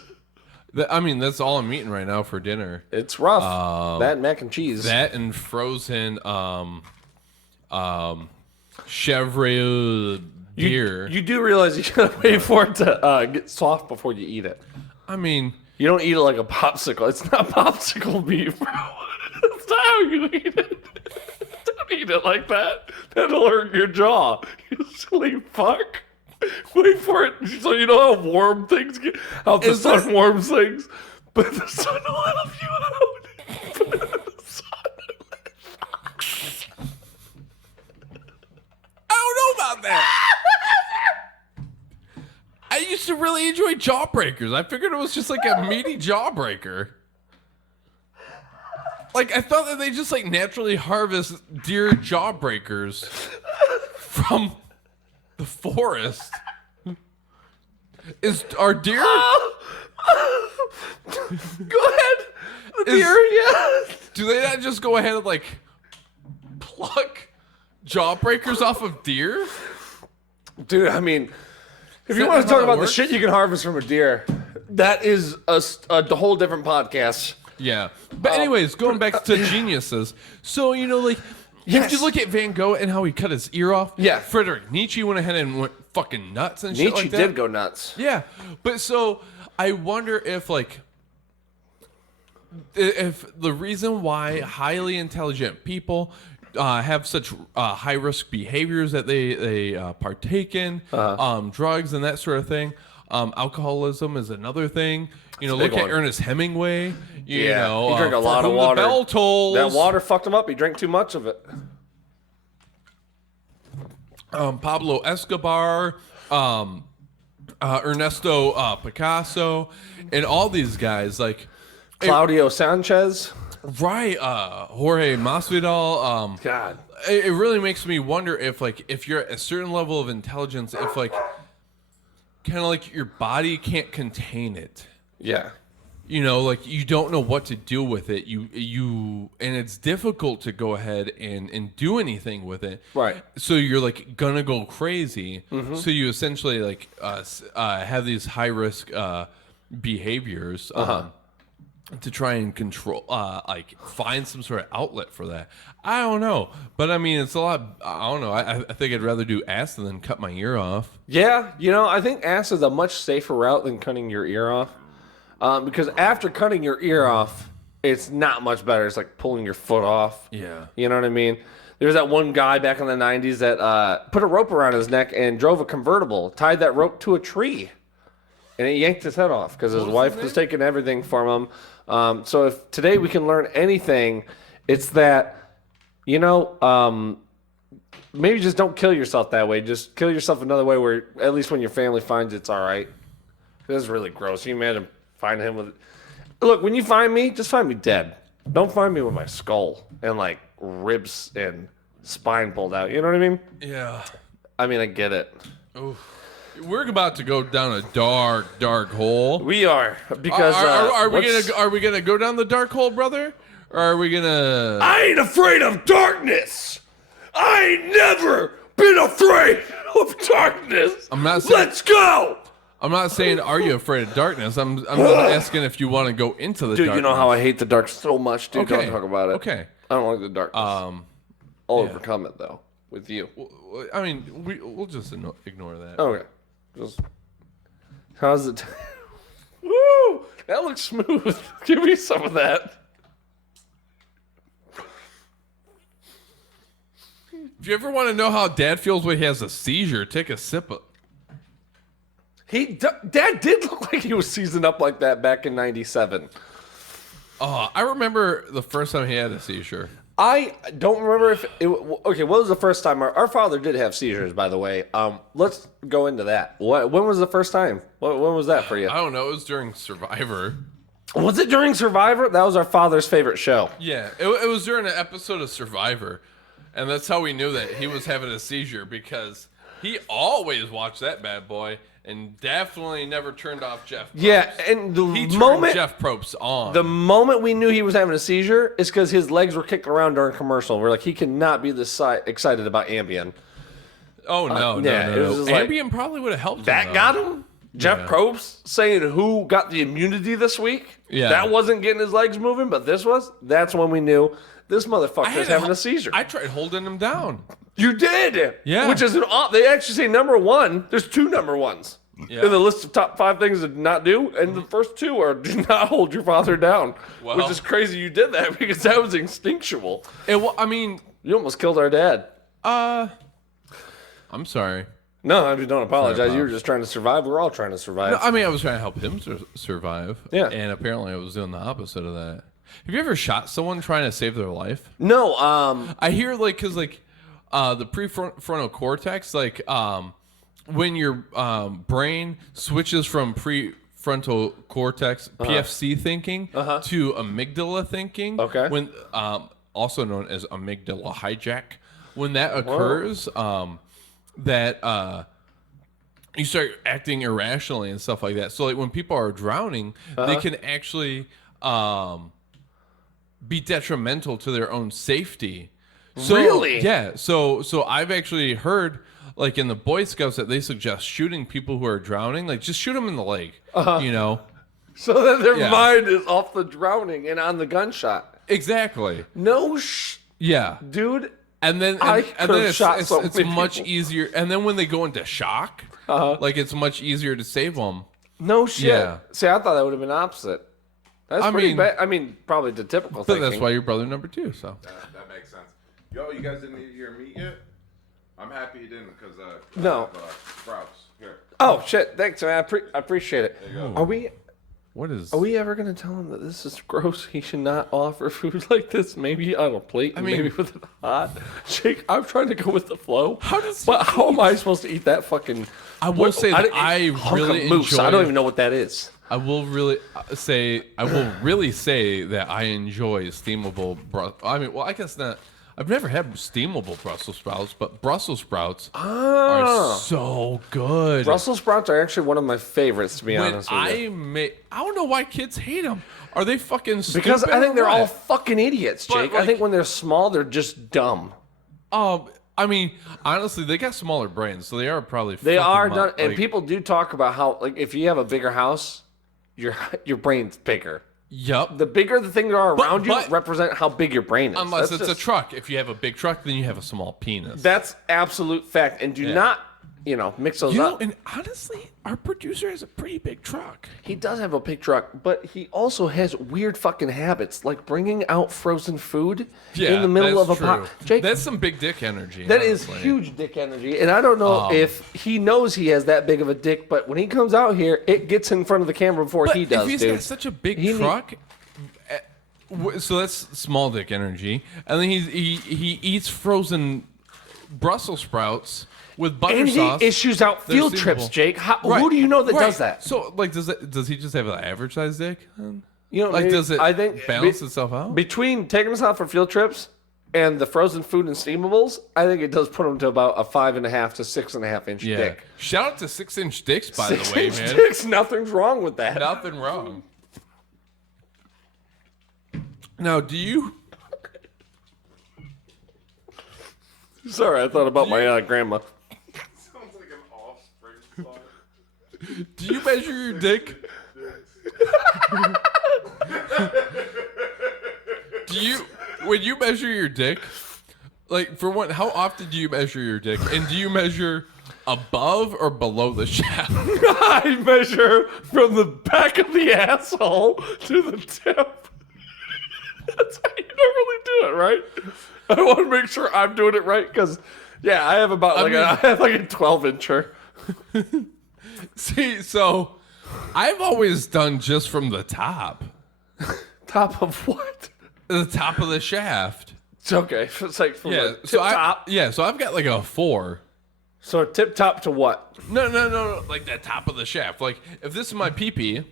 I mean, that's all I'm eating right now for dinner. It's rough. That and mac and cheese. That and frozen Chevrolet beer. You do realize you gotta wait for it to get soft before you eat it. I mean, You don't eat it like a popsicle. It's not popsicle beef, bro. That's not how you eat it. Don't eat it like that. That'll hurt your jaw. You silly fuck. Wait for it so you know how warm things get. How the sun warms things. But the sun will help you out. I don't know about that. I used to really enjoy jawbreakers. I figured it was just like a meaty jawbreaker. Like, I thought that they just like naturally harvest deer jawbreakers from the forest. Are deer? Go ahead. The Is- beer, yeah. Do they not just go ahead and like pluck jawbreakers off of deer? Dude, I mean, if you that want to how talk that about the works? shit you can harvest from a deer, that is a whole different podcast. Yeah. But anyways, going back to geniuses. So, you know, like, Yes. if you look at Van Gogh and how he cut his ear off, Yeah. Friedrich Nietzsche went ahead and went fucking nuts and shit Nietzsche like that. did go nuts. Yeah. But so, I wonder if, like, if the reason why highly intelligent people have such high-risk behaviors that they partake in, drugs and that sort of thing, alcoholism is another thing. You know, It's a look big at one. Ernest Hemingway. You know, he drank a For lot of Whom the water. Bell Tolls. That water fucked him up. He drank too much of it. Pablo Escobar, Ernesto Picasso, and all these guys like Claudio Sanchez. Right, Jorge Masvidal. God. It really makes me wonder if you're at a certain level of intelligence, if kind of like your body can't contain it. Yeah. You know, like you don't know what to do with it. And it's difficult to go ahead and do anything with it. Right. So you're like gonna go crazy. Mm-hmm. So you essentially have these high risk behaviors. To try and control, find some sort of outlet for that. I don't know. But I mean, it's a lot. I don't know. I think I'd rather do acid than cut my ear off. Yeah, I think acid is a much safer route than cutting your ear off. Because after cutting your ear off, it's not much better. It's like pulling your foot off. Yeah. You know what I mean? There was that one guy back in the 90s that put a rope around his neck and drove a convertible, tied that rope to a tree, and it yanked his head off because his wife was taking everything from him. So if today we can learn anything, it's that, maybe just don't kill yourself that way. Just kill yourself another way where at least when your family finds it's all right. This is really gross. Can you imagine finding him with... Look, when you find me, just find me dead. Don't find me with my skull and like ribs and spine pulled out. You know what I mean? Yeah. I mean, I get it. Oof. We're about to go down a dark, dark hole. We are because are we gonna go down the dark hole, brother? Or are we gonna? I ain't afraid of darkness. I ain't never been afraid of darkness. I'm not saying, Let's go. I'm not saying are you afraid of darkness. I'm just asking if you want to go into the Dude, darkness. you know how I hate the dark so much, dude. Okay. Don't talk about it. Okay. I don't like the darkness. I'll overcome it though with you. I mean, we'll just ignore that. Okay. Just how's it? Woo! That looks smooth. Give me some of that. If you ever want to know how Dad feels when he has a seizure, take a sip of. Dad did look like he was seasoned up like that back in '97. I remember the first time he had a seizure. I don't remember if it... Okay, what was the first time? Our father did have seizures, by the way. Let's go into that. When was the first time? When was that for you? I don't know. It was during Survivor. Was it during Survivor? That was our father's favorite show. Yeah, it was during an episode of Survivor. And that's how we knew that he was having a seizure, because he always watched that bad boy and definitely never turned off Jeff Probst. Yeah, and he turned Jeff Probst on. The moment we knew he was having a seizure is because his legs were kicking around during commercial. We're like, he cannot be this excited about Ambien. Oh, no. It was just like, Ambien probably would have helped that him. Got him? Jeff Probst saying who got the immunity this week? Yeah. That wasn't getting his legs moving, but this was? That's when we knew this motherfucker is having a seizure. I tried holding him down. You did? Yeah. Which is they actually say number one. There's two number ones in the list of top 5 things to not do, and the first 2 are do not hold your father down. Well, which is crazy you did that because that was instinctual. I mean, you almost killed our dad. I'm sorry. No, I mean, don't apologize. Sorry, you were just trying to survive. We're all trying to survive. No, I mean, I was trying to help him survive. Yeah. And apparently I was doing the opposite of that. Have you ever shot someone trying to save their life? No. I hear, because the prefrontal cortex, when your brain switches from prefrontal cortex, PFC thinking, to amygdala thinking, when also known as amygdala hijack, when that occurs, that you start acting irrationally and stuff like that. So when people are drowning, they can actually be detrimental to their own safety. So, really? Yeah. So I've actually heard, in the Boy Scouts, that they suggest shooting people who are drowning. Just shoot them in the leg. You know. So that their mind is off the drowning and on the gunshot. Exactly. No. Yeah. Dude. And then it's much easier. And then when they go into shock, it's much easier to save them. No shit. Yeah. See, I thought that would have been opposite. That's pretty bad. I mean, probably the typical thing. But that's why you're brother number 2. So that makes sense. Yo, you guys didn't eat your meat yet? I'm happy you didn't because no sprouts here. Oh shit! Thanks, man. I appreciate it. There you go. Are we? What is? Are we ever going to tell him that this is gross? He should not offer food like this. Maybe on a plate. And mean- maybe with it hot. Jake, I'm trying to go with the flow. How does? But how am I supposed to eat that fucking? I will say that I hunk of really moose. enjoy. I don't even know what that is. I will really say that I enjoy steamable. I mean, well, I guess not. I've never had steamable Brussels sprouts, but Brussels sprouts are so good. Brussels sprouts are actually one of my favorites, to be When honest with you. I don't know why kids hate them. Are they fucking stupid? Because I think or they're all what? fucking idiots, But, Jake. I like- think when they're small, they're just dumb. I mean, honestly, they got smaller brains, so they are probably. They fucking are mu- done, and like- people do talk about how, like, if you have a bigger house, your brain's bigger. Yup. The bigger the things are around but- you represent how big your brain is. Unless That's it's a just- truck. If you have a big truck, then you have a small penis. That's absolute fact. And do not, mix those you know, up. and honestly, our producer has a pretty big truck. He does have a big truck, but he also has weird fucking habits, like bringing out frozen food in the middle of a that's pot. true. Jake, That's some big dick energy. that is honestly. huge dick energy, and I don't know if he knows he has that big of a dick, but when he comes out here, it gets in front of the camera before But he does, if he's dude. got such a big He need- truck, so that's small dick energy, and then he eats frozen Brussels sprouts with butter And he sauce. issues out They're field trips, steamable. Jake. Right, Who do you know that right. does that? So, like, does he just have an average size dick? You know, Like, maybe- does it I think balance itself out? Between taking us out for field trips and the frozen food and steamables, I think it does put him to about a 5.5 to 6.5 inch Yeah. dick. Shout out to 6-inch dicks, by the way, 6 inch man. dicks, nothing's wrong with that. Nothing wrong. Now, do you? Sorry, I thought about my grandma. Sounds like an offspring song. Do you measure your dick? When you measure your dick, like for one, how often do you measure your dick? And do you measure above or below the shaft? I measure from the back of the asshole to the tip. That's how you normally do it, right? I want to make sure I'm doing it right because, yeah, I have about I have like a 12-incher. See, so I've always done just from the top. Top of what? The top of the shaft. It's okay. It's like from Yeah. the tip So top. so I've got like a 4. So tip top to what? No. Like that top of the shaft. Like if this is my pee-pee,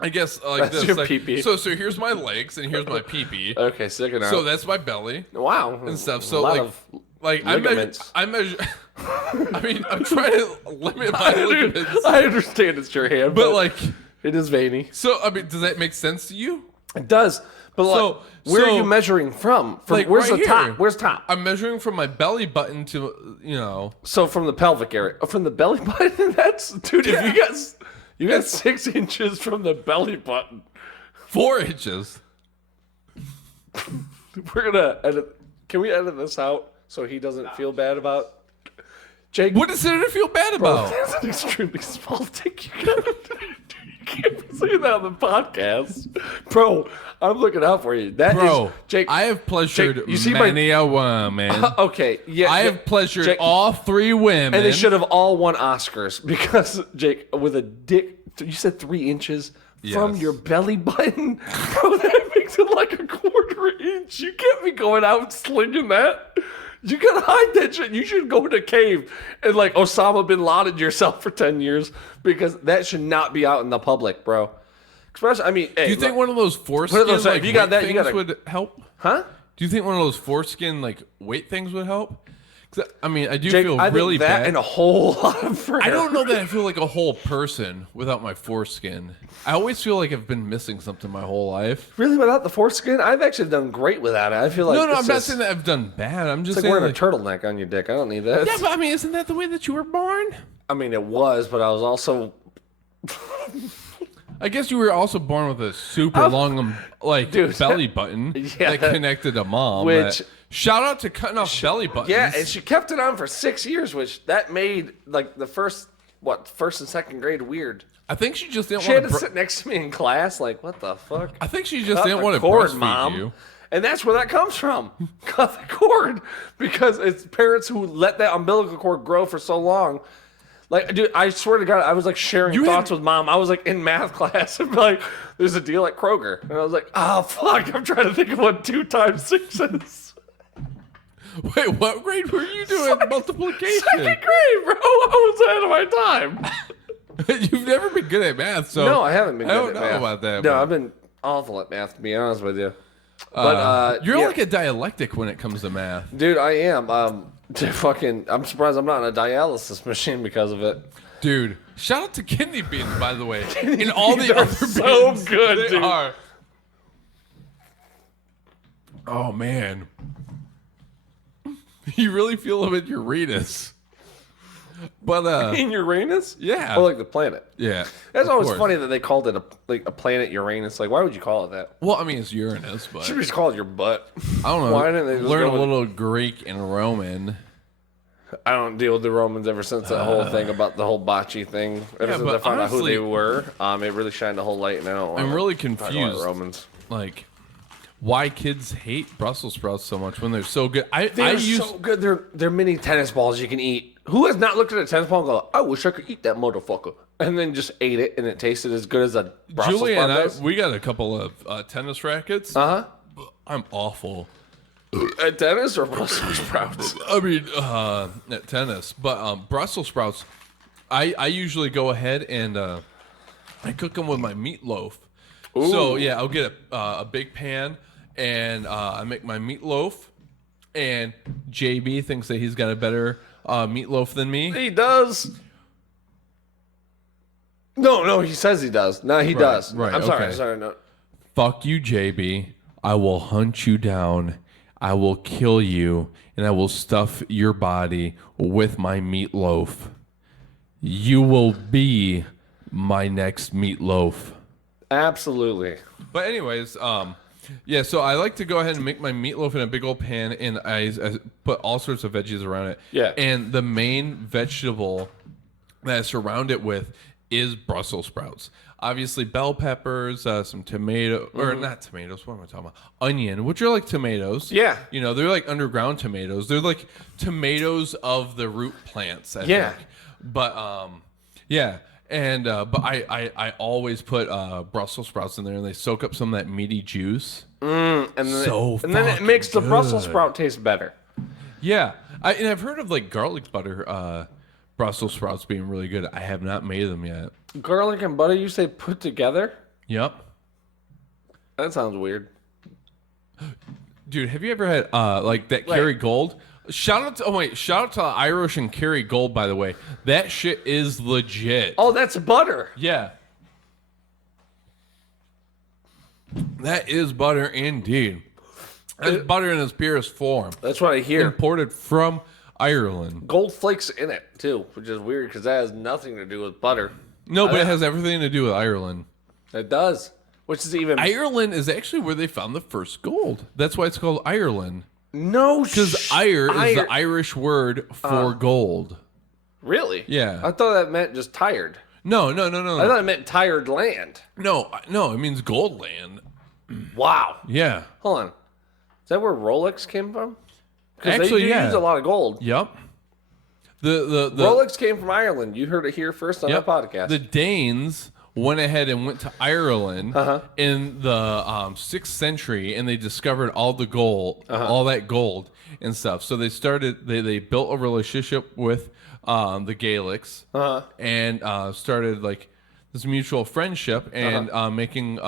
I guess like That's this. your like, pee-pee. So here's my legs and here's my pee-pee. Okay, sick it out. So that's my belly wow. and stuff. A So lot like, of like ligaments. I measure. I mean, I'm trying to limit my ligaments, I understand it's your hand, but like, it is veiny. so I mean, does that make sense to you? It does. But like, where are you measuring from? Like, where's right the top? here. Where's top? I'm measuring from my belly button to So from the pelvic area, from the belly button. That's dude. Yeah. If you got 6 inches from the belly button. 4 inches. We're gonna edit. Can we edit this out so he doesn't feel bad about? Jake, What is there to feel bad bro, about? that's an extremely small dick. You can't be saying that on the podcast, bro. I'm looking out for you. That is Bro, Jake. I have pleasured Jake, you see many a woman. Okay, yeah. I have pleasured Jake, all 3 women. and they should have all won Oscars because Jake, with a dick, you said 3 inches from Yes. your belly button, bro. That makes it like a 1/4 inch. You can't be going out slinging that. You gotta hide that shit. You should go in a cave and like Osama bin Laden yourself for 10 years because that should not be out in the public, bro. Especially, I mean, hey, Do you think look- one of those foreskin those- like, if you got weight that, you things gotta- would help? huh? Do you think one of those foreskin like weight things would help? 'Cause, I mean, I do Jake, feel I think really that bad. and a whole lot of prayer. I don't know that I feel like a whole person without my foreskin. I always feel like I've been missing something my whole life. Really, without the foreskin, I've actually done great without it. I feel like No, it's I'm not just- saying that I've done bad. I'm just It's like saying wearing like, a turtleneck on your dick. I don't need that. yeah, but I mean, isn't that the way that you were born? I mean, it was, but I was also. I guess you were also born with a super long, like Dude. belly button Yeah. that connected to mom. Which- that- shout out to cutting off belly buttons. Yeah, and she kept it on for 6 years, which that made like the first and second grade weird. I think she just didn't She had want to to. sit next to me in class, like, what the fuck? I think she just Cut didn't the want to cord, breastfeed Mom. you. And that's where that comes from. Cut the cord. Because it's parents who let that umbilical cord grow for so long. Like, dude, I swear to God, I was like sharing You thoughts had- with Mom. I was like in math class and like, there's a deal at Kroger, and I was like, oh fuck, I'm trying to think of what 2 times 6 is. Wait, what grade were you doing multiplication? Second grade, bro. I was ahead of my time. You've never been good at math, so No, I haven't been. I Good don't at know math. about that. No, but, I've been awful at math, to be honest with you. But you're yeah. like a dialectic when it comes to math. Dude, I am. I'm surprised I'm not in a dialysis machine because of it. Dude, shout out to kidney beans, by the way. And all the They're other so beans, good, they dude. are. Oh, man. You really feel them in Uranus. But, In Uranus? yeah. Or like the planet. Yeah. That's of always course. funny that they called it a planet Uranus. Like, why would you call it that? Well, I mean, it's Uranus, but Should we just call it your butt? I don't know. Why didn't they just learn go a with- little Greek and Roman? I don't deal with the Romans ever since that whole thing about the whole bocce thing. Ever Yeah, since but I found out who honestly- they were, it really shined a whole light. And I don't I'm wanna really talk about confused. Romans. Like, why kids hate Brussels sprouts so much when they're so good. I They're used so good. They're mini tennis balls you can eat. Who has not looked at a tennis ball and go, I wish I could eat that motherfucker, and then just ate it and it tasted as good as a Brussels Julia sprout and I, does? we got a couple of tennis rackets. I'm awful. At tennis or Brussels sprouts? I mean, at tennis, but Brussels sprouts, I usually go ahead and I cook them with my meatloaf. So yeah, I'll get a big pan and I make my meatloaf. And JB thinks that he's got a better meatloaf than me. He does. No, he says he does. No, he does. right, I'm sorry. okay. Sorry, no. Fuck you, JB. I will hunt you down. I will kill you, and I will stuff your body with my meatloaf. You will be my next meatloaf. Absolutely. But anyways, yeah, so I like to go ahead and make my meatloaf in a big old pan, and I put all sorts of veggies around it. Yeah. And the main vegetable that I surround it with is Brussels sprouts. Obviously, bell peppers, some tomato, or not tomatoes, what am I talking about? Onion, which are like tomatoes. Yeah. You know, they're like underground tomatoes. They're like tomatoes of the root plants, I Yeah. think. But, yeah. And but I always put Brussels sprouts in there, and they soak up some of that meaty juice. And then, So and then it fucking makes the Brussels good. sprout taste better. Yeah, and I've heard of like garlic butter Brussels sprouts being really good. I have not made them yet. Garlic and butter, you say put together? Yep, That sounds weird. dude, have you ever had like that Kerry Gold? Shout out to Irish and Kerry Gold, by the way. That shit is legit. Oh, that's butter. Yeah. That is butter indeed. That's butter in its purest form. That's what I hear. Imported from Ireland. Gold flakes in it too, which is weird because that has nothing to do with butter. No, but it has everything to do with Ireland. It does, which is even Ireland is actually where they found the first gold. That's why it's called Ireland. no Because ire is the Irish word for gold. Really? Yeah. I thought that meant just tired. No. I thought it meant tired land. No, it means gold land. Wow. Yeah. Hold on. Is that where Rolex came from? Because they Actually, do yeah. use a lot of gold. Yep. The Rolex came from Ireland. You heard it here first on yep. the podcast. The Danes went ahead and went to Ireland in the 6th century, and they discovered all the gold, all that gold and stuff. So they started. They built a relationship with the Gaelics and started like this mutual friendship and making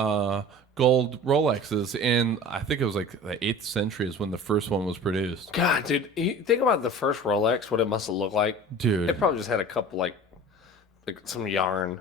gold Rolexes. And I think it was like the 8th century is when the first one was produced. God, dude, you think about the first Rolex, what it must have looked like. Dude, It probably just had a couple like some yarn.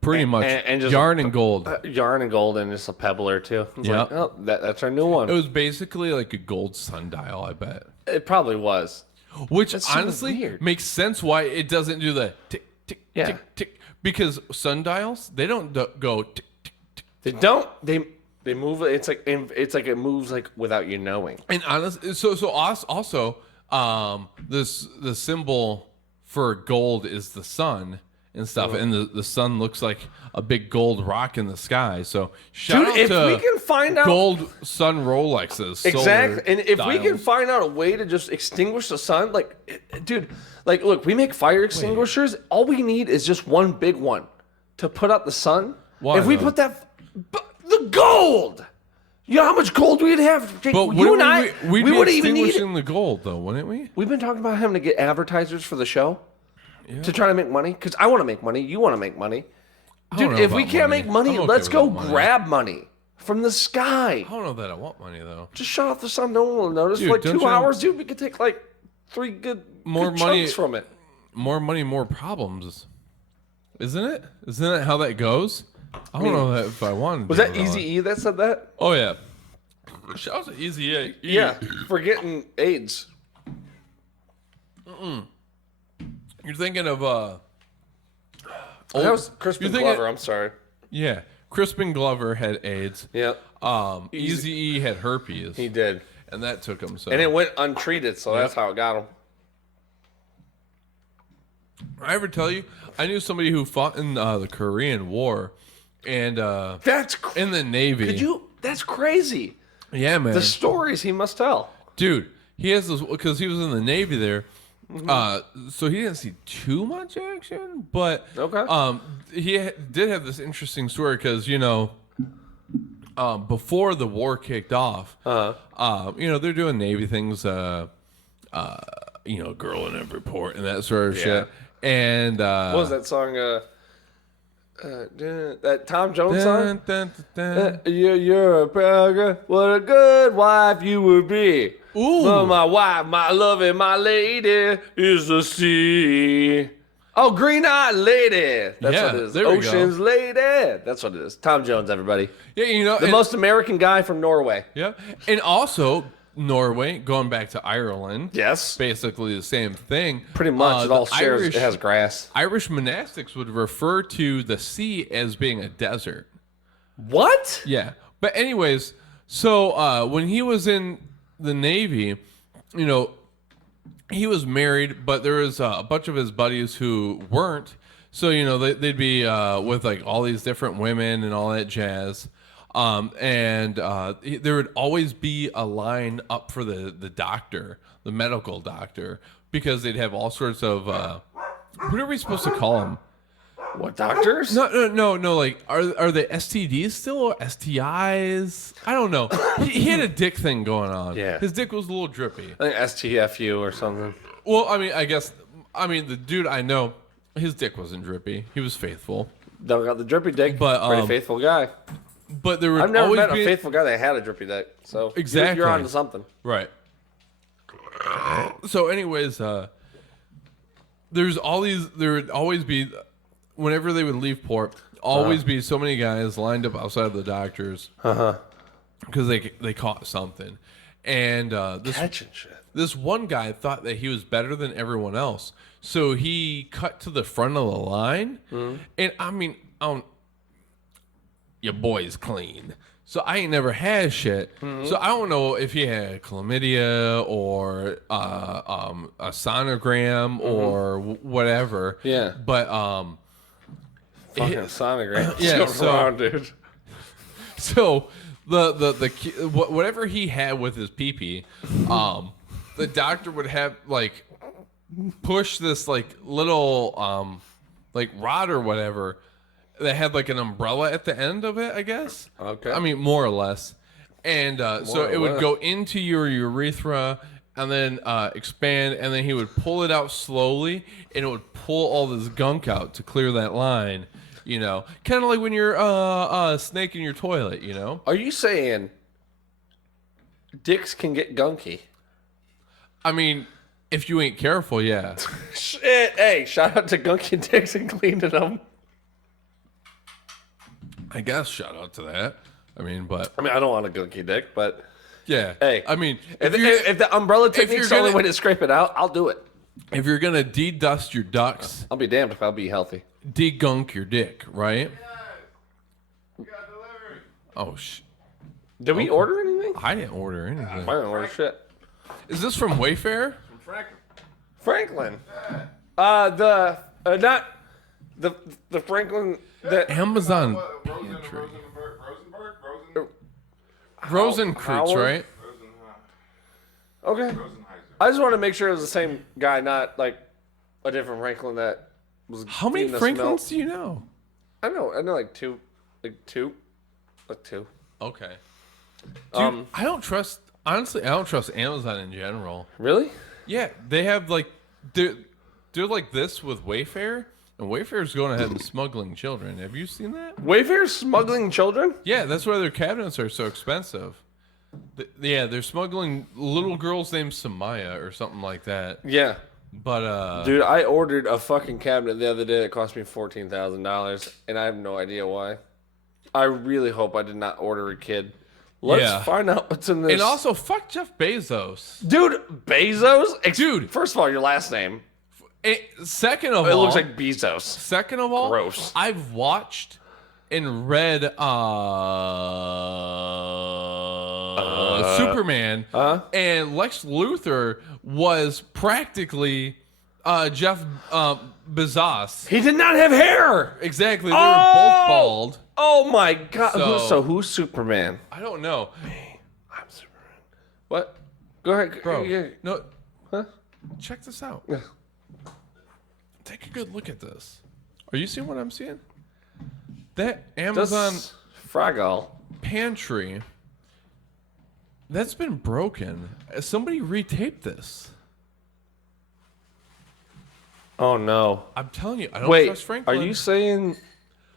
pretty much and just yarn and gold. Yarn and gold and just a pebble or two. It's Yep. like, oh, that's our new one. It was basically like a gold sundial, I bet. It probably was. Which That's so honestly weird. makes sense why it doesn't do the tick, tick, Yeah. tick, tick. Because sundials, they don't go tick, tick, tick. They don't. They move. It's like it moves like without you knowing. And honestly, so also, the symbol for gold is the sun, and stuff, and the sun looks like a big gold rock in the sky. So shout out if to we can find out gold sun Rolexes. exactly, solar and if we can dials. find out a way to just extinguish the sun, like, dude, like, look, we make fire extinguishers. All we need is just one big one to put out the sun. Why, if we though? put that, the gold. You know how much gold we'd have? Jake, But you and I, we'd we be wouldn't even need it. extinguishing the gold, though, wouldn't we? We've been talking about having to get advertisers for the show to try to make money. Because I want to make money. You want to make money. I don't Dude, know if we about can't money. make money, I'm okay let's go without money. grab money from the sky. I don't know that I want money though. Just shut off the sun. No one will notice. Dude, For like don't 2 you- hours, dude, we could take like 3 good More good money- chunks from it. More money, more problems. Isn't it? Isn't that how that goes? I don't know that if I wanted. Was that Easy E that said that? Oh yeah. Shout out to Easy E. Yeah, for getting AIDS. You're thinking of That was Crispin you're thinking- Glover. I'm sorry. Yeah. Crispin Glover had AIDS. Yep, Easy E had herpes. he did, And that took him so. and it went untreated, so that's how it got him. I ever tell you, I knew somebody who fought in the Korean War, and That's in the Navy. Could you? That's crazy. Yeah, man. The stories he must tell. Dude, he has this because he was in the Navy there. So he didn't see too much action, but Okay. did have this interesting story because before the war kicked off, they're doing Navy things, girl in every port and that sort of shit. And What was that song? That Tom Jones song? You're a proud girl. What a good wife you would be. Ooh. But my wife, my love, and my lady is the sea. Oh, Green-Eyed Lady. That's Yeah, what it is. there we go. Ocean's Lady. That's what it is. Tom Jones, everybody. Yeah, The most American guy from Norway. Yeah, and also Norway, going back to Ireland. Yes. Basically the same thing. Pretty much. It The all shares. It has grass. Irish monastics would refer to the sea as being a desert. What? Yeah. But anyways, so when he was in the Navy, he was married, but there was a bunch of his buddies who weren't. So, they'd be with like all these different women and all that jazz. There would always be a line up for the doctor, the medical doctor, because they'd have all sorts of, what are we supposed to call them? What, doctors? No. Like, are they STDs still or STIs? I don't know. He had a dick thing going on. Yeah. His dick was a little drippy. I think STFU or something. Well, the dude I know, his dick wasn't drippy. He was faithful. Don't got the drippy dick. But, Pretty faithful guy. But there would I've never always met a be faithful guy that had a drippy dick. So Exactly. you're on to something. Right. So, anyways, there would always be, whenever they would leave port, always be so many guys lined up outside of the doctors. Because they caught something. And Catching shit. this one guy thought that he was better than everyone else. So he cut to the front of the line. And your boy's clean. So I ain't never had shit. So I don't know if he had chlamydia or a sonogram or whatever. Yeah. But Fucking sonogram. Yeah, What's so- going on, dude? so whatever he had with his pee-pee, the doctor would have like push this like little like rod or whatever that had like an umbrella at the end of it, I guess. Okay. I mean, more or less. And so or it would less. go into your urethra and then expand, and then he would pull it out slowly, and it would pull all this gunk out to clear that line. Kind of like when you're snaking your toilet. Are you saying dicks can get gunky? I mean, if you ain't careful, yeah. Shit. Hey, shout out to gunky dicks and cleaning them. I guess shout out to that. I mean, I don't want a gunky dick, but yeah. hey, I mean, if the umbrella technique's the you're only gonna- way to scrape it out, I'll do it. if you're gonna de-dust your ducks, I'll be damned if I'll be healthy. de-gunk your dick, right? Oh Did we order anything? I didn't order anything. I didn't order shit. Is this from Wayfair? Franklin. The the Franklin that Amazon What, pantry. Rosenberg? Rosenkreutz, Howard? right? okay. Rosenheiser. I just want to make sure it was the same guy, not like a different Franklin that was. How many feeding us Franklins milk. do you know? I know like two. Okay. Dude, Um, honestly, I don't trust Amazon in general. Really? Yeah, they have like they're like this with Wayfair, and Wayfair's going ahead and smuggling children. Have you seen that? Wayfair smuggling children? Yeah, that's why their cabinets are so expensive. Yeah, they're smuggling little girls named Samaya or something like that. Yeah. But Dude, I ordered a fucking cabinet the other day that cost me $14,000, and I have no idea why. I really hope I did not order a kid. Let's find out what's in this. and also fuck Jeff Bezos. Dude, Bezos? Dude. First of all, your last name. Second of It all, looks like Bezos. second of all, Gross. I've watched and read Superman, and Lex Luthor was practically Jeff Bezos. He did not have hair. Exactly, they were both bald. Oh my god. So- Who's Superman? I don't know, I'm Superman. What? Go ahead. bro. Yeah. No, Huh? check this out. Yeah. Take a good look at this. Are you seeing what I'm seeing? That Amazon That's Fraggle. pantry that's been broken. Somebody retaped this. Oh no. I'm telling you, I don't Wait, trust are Franklin. you saying...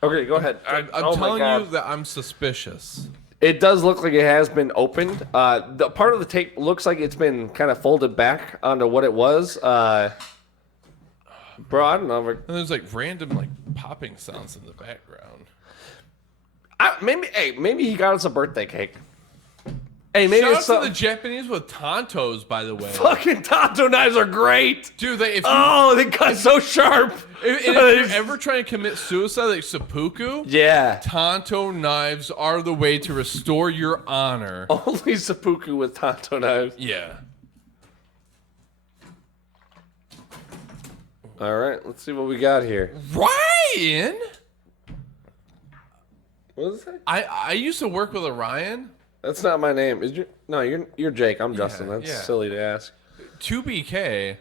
Okay, go ahead. I'm Oh my telling God. you that I'm suspicious. It does look like it has been opened. The part of the tape looks like it's been kind of folded back onto what it was. Bro, I don't know. And there's like random like popping sounds in the background. Maybe he got us a birthday cake. Hey, maybe Shout it's out to the Japanese with Tontos, by the way. fucking Tonto knives are great. Dude, if They cut so sharp. you're ever trying to commit suicide like seppuku, Yeah. Tonto knives are the way to restore your honor. Only seppuku with Tonto knives. Yeah. All right, let's see what we got here. Ryan? What does it say? I used to work with Orion. That's not my name. You're Jake. I'm Justin. That's yeah. silly to ask. 2BK.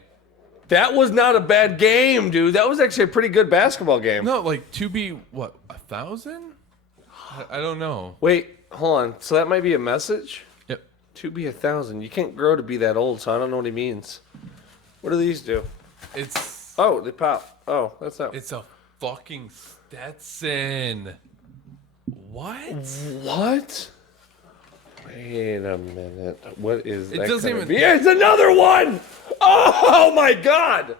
That was not a bad game, dude. That was actually a pretty good basketball game. No, like 2B, what, 1,000? I don't know. Wait, hold on. So that might be a message? Yep. To be 1,000. You can't grow to be that old, so I don't know what he means. What do these do? It's Oh, they pop. Oh, that's not. a fucking Stetson. What? What? Wait a minute. What is that? It doesn't gonna even- be? It's another one! Oh my god!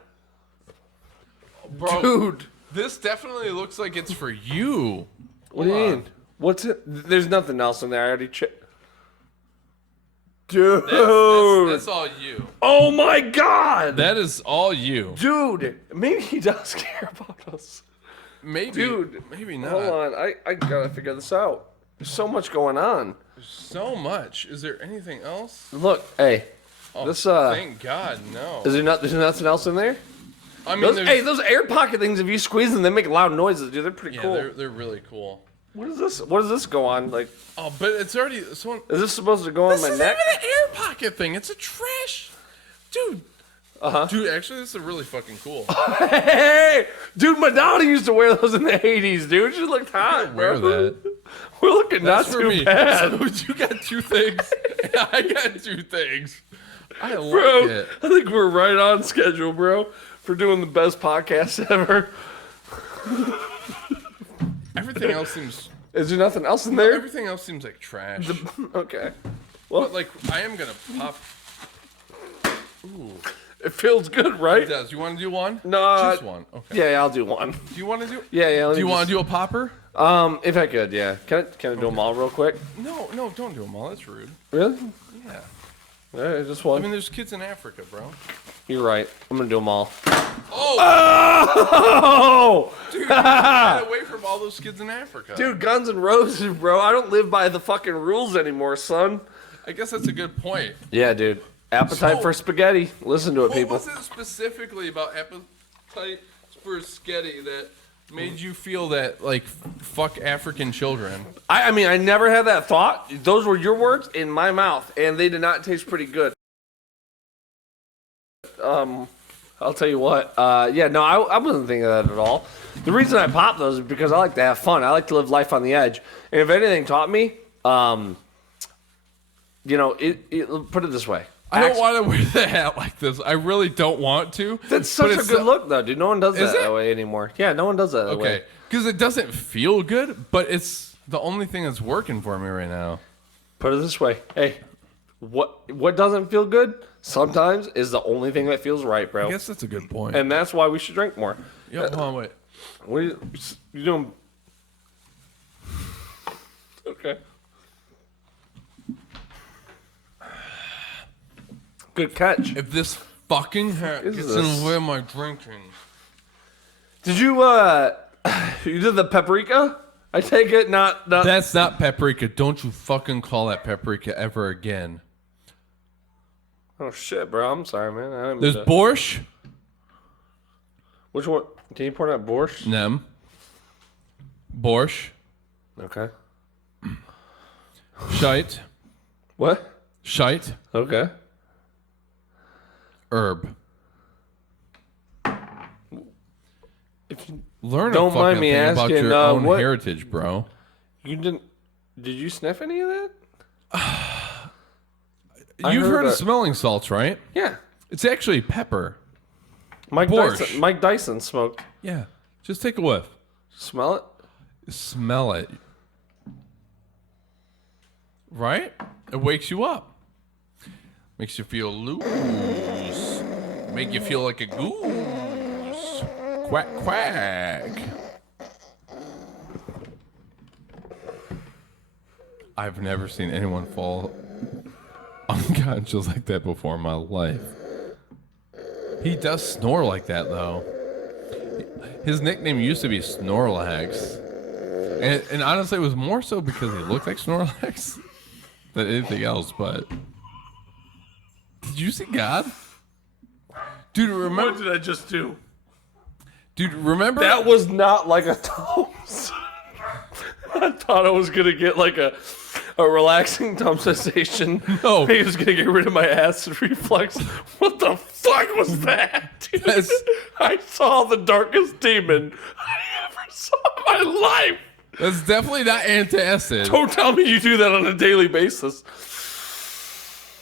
Bro, Dude. this definitely looks like it's for you. What do you Hold mean? on. What's it? There's nothing else in there. I already checked. Dude. That's all you. Oh my god! That is all you. Dude, maybe he does care about us. Maybe. Dude, Maybe not. Hold on, I gotta figure this out. There's so much going on. So much. Is there anything else? Look, hey, Oh, this thank God, no. is there not? There's nothing else in there. I mean, Those, there's- hey, those air pocket things. If you squeeze them, they make loud noises, dude. They're pretty yeah, cool. they're really cool. What is this? What does this go on? Like, Oh, but it's already someone. is this supposed to go on This my isn't neck? even an air pocket thing. It's a trash, dude. Dude, actually, this is really fucking cool. Hey, dude, Madonna used to wear those in the '80s, dude. She looked hot. Wear bro. that. We're looking That's not for too me. bad, So you got two things, and I got two things. I like bro. it. I think we're right on schedule, bro, for doing the best podcast ever. Everything else seems. Is there nothing else in there? Everything else seems like trash. Okay. But like, I am gonna pop. Ooh, It feels good, it right? does. You want to do one? No, Just one. Okay. Yeah, I'll do one. Do you want to do? Yeah. Do you want to do a popper? If I could, yeah. Can I do them all real quick? No, don't do them all. That's rude. Really? Yeah. All right, just I one. mean, there's kids in Africa, bro. You're right. I'm gonna do them all. Oh, Oh! dude, get away from all those kids in Africa. Dude, Guns N' Roses, bro. I don't live by the fucking rules anymore, son. I guess that's a good point. Yeah, dude. Appetite So- for spaghetti. Listen to it, What people. was it specifically about appetite for spaghetti that made you feel that like fuck African children? I mean, I never had that thought. Those were your words in my mouth, and they did not taste pretty good. I'll tell you what. Yeah, no, I wasn't thinking of that at all. The reason I pop those is because I like to have fun. I like to live life on the edge. And if anything taught me, you know, put it this way. I don't want to wear the hat like this. I really don't want to. That's such a good look, though, dude. No one does that way anymore. Yeah, no one does that way. Okay, because it doesn't feel good, but it's the only thing that's working for me right now. Put it this way. Hey, what doesn't feel good sometimes is the only thing that feels right, bro. I guess that's a good point. And that's why we should drink more. Yep, hold on, wait. What are you doing? Okay. Good catch. If this fucking hat gets in the way of my drinking. Did you, you did the paprika? I take it not. That's not paprika. Don't you fucking call that paprika ever again. Oh, shit, bro. I'm sorry, man. I didn't There's mean to- borscht. Which one? Can you pour that borscht? Nem. Borscht. Okay. Shite. What? Shite. Okay. Herb. If you Learn Don't a fucking mind me thing about asking, your own what- heritage, bro. didn't, did you sniff any of that? You've heard of that- smelling salts, right? Yeah. It's actually pepper. Mike Dyson smoked. Yeah. Just take a whiff. Smell it? Smell it. Right? It wakes you up. Makes you feel loose. Make you feel like a goose. Quack, quack. I've never seen anyone fall unconscious like that before in my life. He does snore like that, though. His nickname used to be Snorlax. And honestly, it was more so because he looked like Snorlax than anything else, but... Did you see God? Dude, remember... What did I just do? Dude, remember... That was not like a Tums. I thought I was going to get like a relaxing Tums sensation. No. He was going to get rid of my acid reflux. What the fuck was that, dude? That's- I saw the darkest demon I ever saw in my life. That's definitely not antacid. Don't tell me you do that on a daily basis.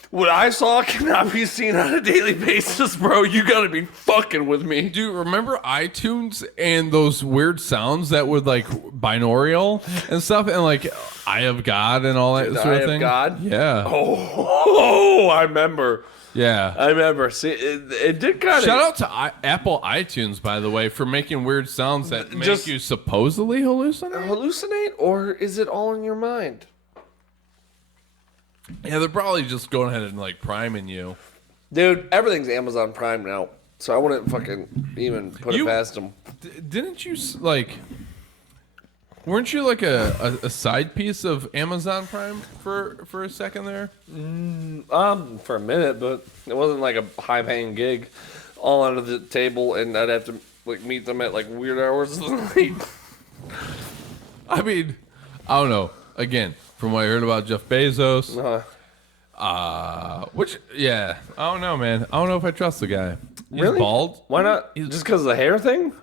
What I saw cannot be seen on a daily basis, bro. You gotta be fucking with me. Dude, remember iTunes and those weird sounds that would like binaural and stuff and like Eye of God and all that Dude, sort Eye of of thing? God? Yeah. Oh, I remember. Yeah. I remember. See, it did kind of. Shout out to Apple iTunes, by the way, for making weird sounds that make Just- you supposedly hallucinate. Hallucinate, or is it all in your mind? Yeah, they're probably just going ahead and like priming you. Dude, everything's Amazon Prime now, so I wouldn't fucking even put it past them. Didn't you like? Weren't you like a side piece of Amazon Prime for a second there? For a minute, but it wasn't like a high-paying gig, all under the table, and I'd have to like meet them at like weird hours of the night. I mean, I don't know. Again, from what I heard about Jeff Bezos, which yeah, I don't know, man. I don't know if I trust the guy. He's Really? bald. Why not? He's- Just because of the hair thing?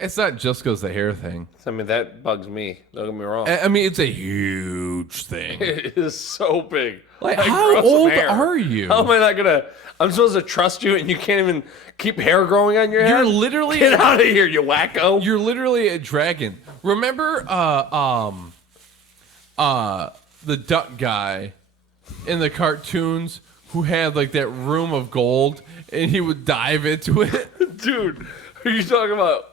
It's not just because the hair thing. I mean, that bugs me. Don't get me wrong. I mean, it's a huge thing. It is so big. Like, grow how some old hair. are you? How am I not gonna? I'm supposed to trust you, and you can't even keep hair growing on your head. You're literally Get out of here, you wacko! You're literally a dragon. Remember, the duck guy in the cartoons who had like that room of gold, and he would dive into it. Dude, are you talking about?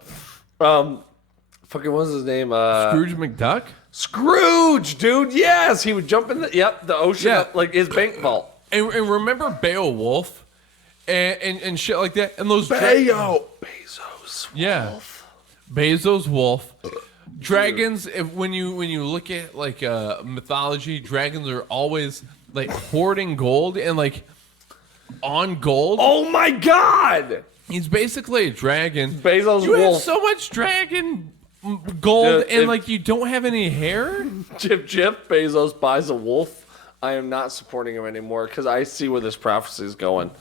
Fucking what's his name? Scrooge McDuck. Scrooge, dude. Yes, he would jump in the ocean, Yeah. up, like his bank vault. And remember Beowulf and shit like that, and those Bezos. yeah, Bezos wolf. Dragons. When you look at like mythology, dragons are always like hoarding gold and like on gold. Oh my God! He's basically a dragon. Bezos You have wolf. so much dragon gold Dude, and if- like you don't have any hair? If Jeff Bezos buys a wolf, I am not supporting him anymore because I see where this prophecy is going.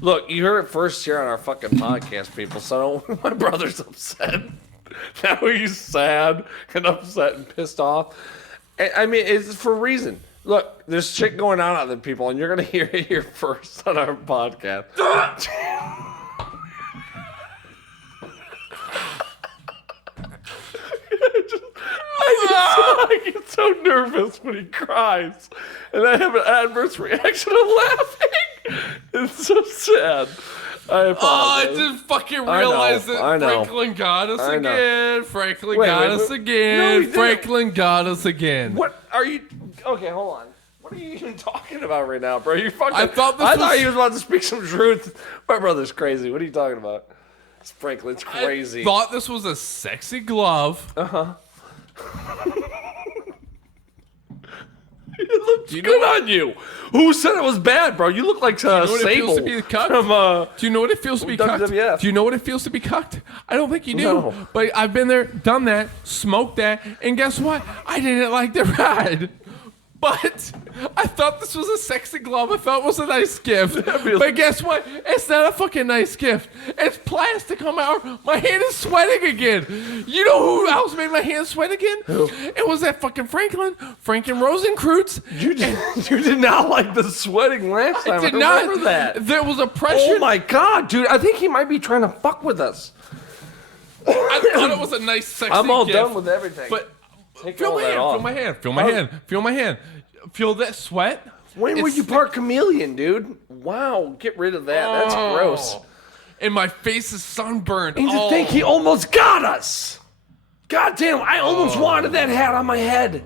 Look, you heard it first here on our fucking podcast, people. So my brother's upset. Now he's sad and upset and pissed off. I mean, it's for a reason. Look, there's shit going on out there, people, and you're going to hear it here first on our podcast. I get so nervous when he cries, and I have an adverse reaction of laughing. It's so sad. I Oh, I apologize. just fucking realized I that know. Franklin got us I know. again. Franklin Wait, got wait, us wait. again. No, he didn't. Franklin got us again. What are you? Okay, hold on. What are you even talking about right now, bro? You fucking. I thought this I thought was- he was about to speak some truth. My brother's crazy. What are you talking about? Franklin's crazy. I thought this was a sexy glove. It looks good on you. Who said it was bad, bro? You look like know what it Sable feels to be cucked? from Do you know what it feels to be cucked? WWF. Do you know what it feels to be cucked? I don't think you do. No. But I've been there, done that, smoked that, and guess what? I didn't like the ride. But I thought this was a sexy glove. I thought it was a nice gift. But guess what? It's not a fucking nice gift. It's plastic on my arm. My hand is sweating again. You know who else made my hand sweat again? Who? It was that fucking Franklin Rosenkreutz. You did not like the sweating last time. I did remember not. that. There was a pressure. Oh my god, dude! I think he might be trying to fuck with us. I thought it was a nice, sexy I'm all gift. done with everything. But Take feel all my that hand, off. feel my hand, feel my hand, feel my hand. Feel that sweat? When were It's- you part chameleon, dude? Wow, get rid of that. That's gross. And my face is sunburned. And to Oh. think he almost got us. God damn, I almost wanted that hat on my head.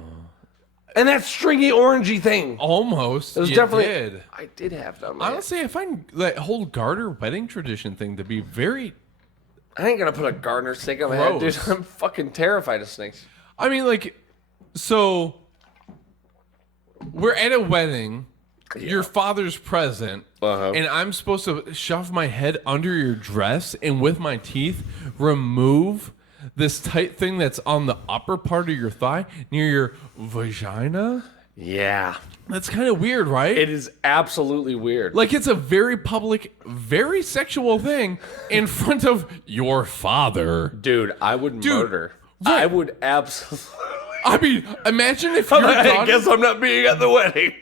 And that stringy orangey thing. Almost. It was you definitely. did. I did have that on my head. Honestly, I find that whole garter wedding tradition thing to be very. I ain't gonna put a gardener snake on my head, dude. Gross. I'm fucking terrified of snakes. I mean, like, so we're at a wedding. Your father's present, Uh-huh. and I'm supposed to shove my head under your dress and with my teeth remove this tight thing that's on the upper part of your thigh near your vagina. Yeah. That's kind of weird, right? It is absolutely weird. Like it's a very public, very sexual thing in front of your father. Dude, I would murder. right. I would absolutely. I mean, imagine if your I daughter, guess I'm not being at the wedding.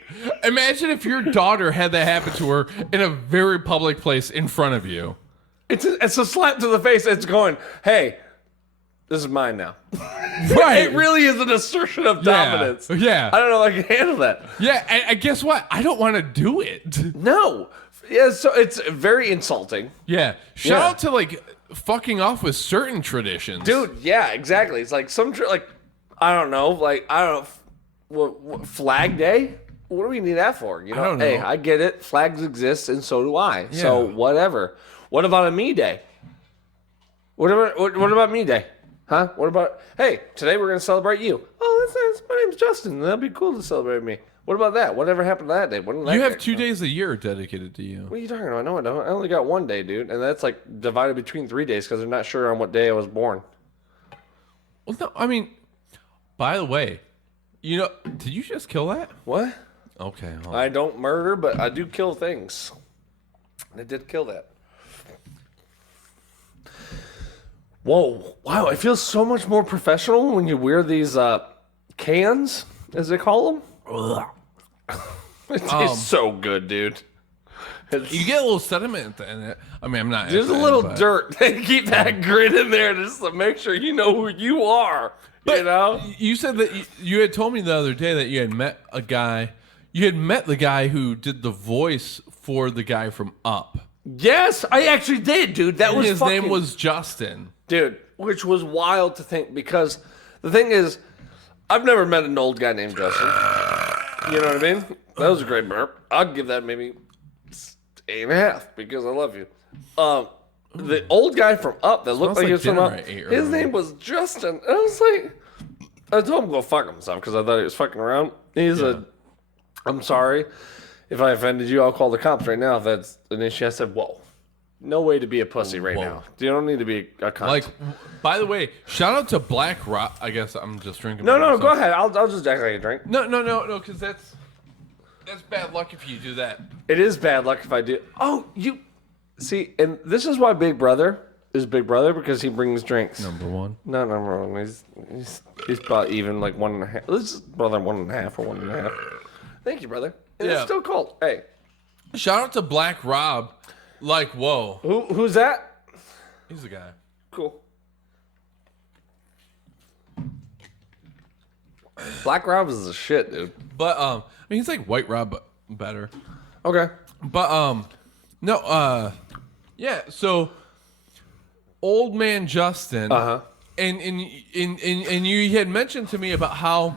imagine if your daughter had that happen to her in a very public place in front of you. It's a slap to the face. It's going, hey, this is mine now. Right. It really is an assertion of Yeah. dominance. Yeah. I don't know if I can handle that. Yeah, and guess what? I don't want to do it. No. Yeah, so it's very insulting. Yeah. Shout Yeah. out to like fucking off with certain traditions. Dude, yeah, exactly. It's like I don't know, what Flag Day? What do we need that for? You know, don't know. Hey, I get it. Flags exist, and so do I. So Yeah. whatever. What about a me day? What about me day? Huh? What about? Hey, today we're gonna celebrate you. Oh, that's nice. My name's Justin. That'd be cool to celebrate me. What about that? Whatever happened to that day? When did that You have get- 2 days a year dedicated to you. What are you talking about? No, I don't. I only got 1 day, dude, and that's like divided between 3 days because they're not sure on what day I was born. Well, no, I mean, by the way, you know, did you just kill that? What? Okay. hold on. I don't murder, but I do kill things. I did kill that. Whoa. Wow, it feels so much more professional when you wear these cans, as they call them. It tastes so good, dude. It's, You get a little sediment in it. I mean, I'm not. there's a saying, little but- dirt. They keep that grit in there just to make sure you know who you are. You know? You said that you had told me the other day that you had met a guy. You had met the guy who did the voice for the guy from Up. Yes, I actually did, dude. That And was his fucking... name was Justin. Dude, which was wild to think because the thing is, I've never met an old guy named Justin. You know what I mean? That was a great burp. I'll give that maybe 8.5 because I love you. The old guy from Up that looked Smells like he like was from dinner Up, I ate his earlier. name was Justin. And I was like, I told him to go fuck himself because I thought he was fucking around. I'm sorry if I offended you. I'll call the cops right now if that's an issue. I said, whoa. No way to be a pussy right Whoa. now. You don't need to be a cunt. Like, by the way, shout out to Black Rock. I guess I'm just drinking. no, by go myself. ahead. I'll just act like a drink. No, because that's bad luck if you do that. It is bad luck if I do. Oh, you see, and this is why Big Brother is Big Brother, because he brings drinks. Number one. Not number one. He's about even, like 1.5. This is brother 1.5 or 1.5. Thank you, brother. And Yeah. It's still cold. Hey, Shout out to Black Rob. Like, whoa, who's that? he's the guy. Cool. Black Rob is the shit, dude. But I mean, he's like White Rob, but better. Okay. But no, yeah. So, old man Justin. And you had mentioned to me about how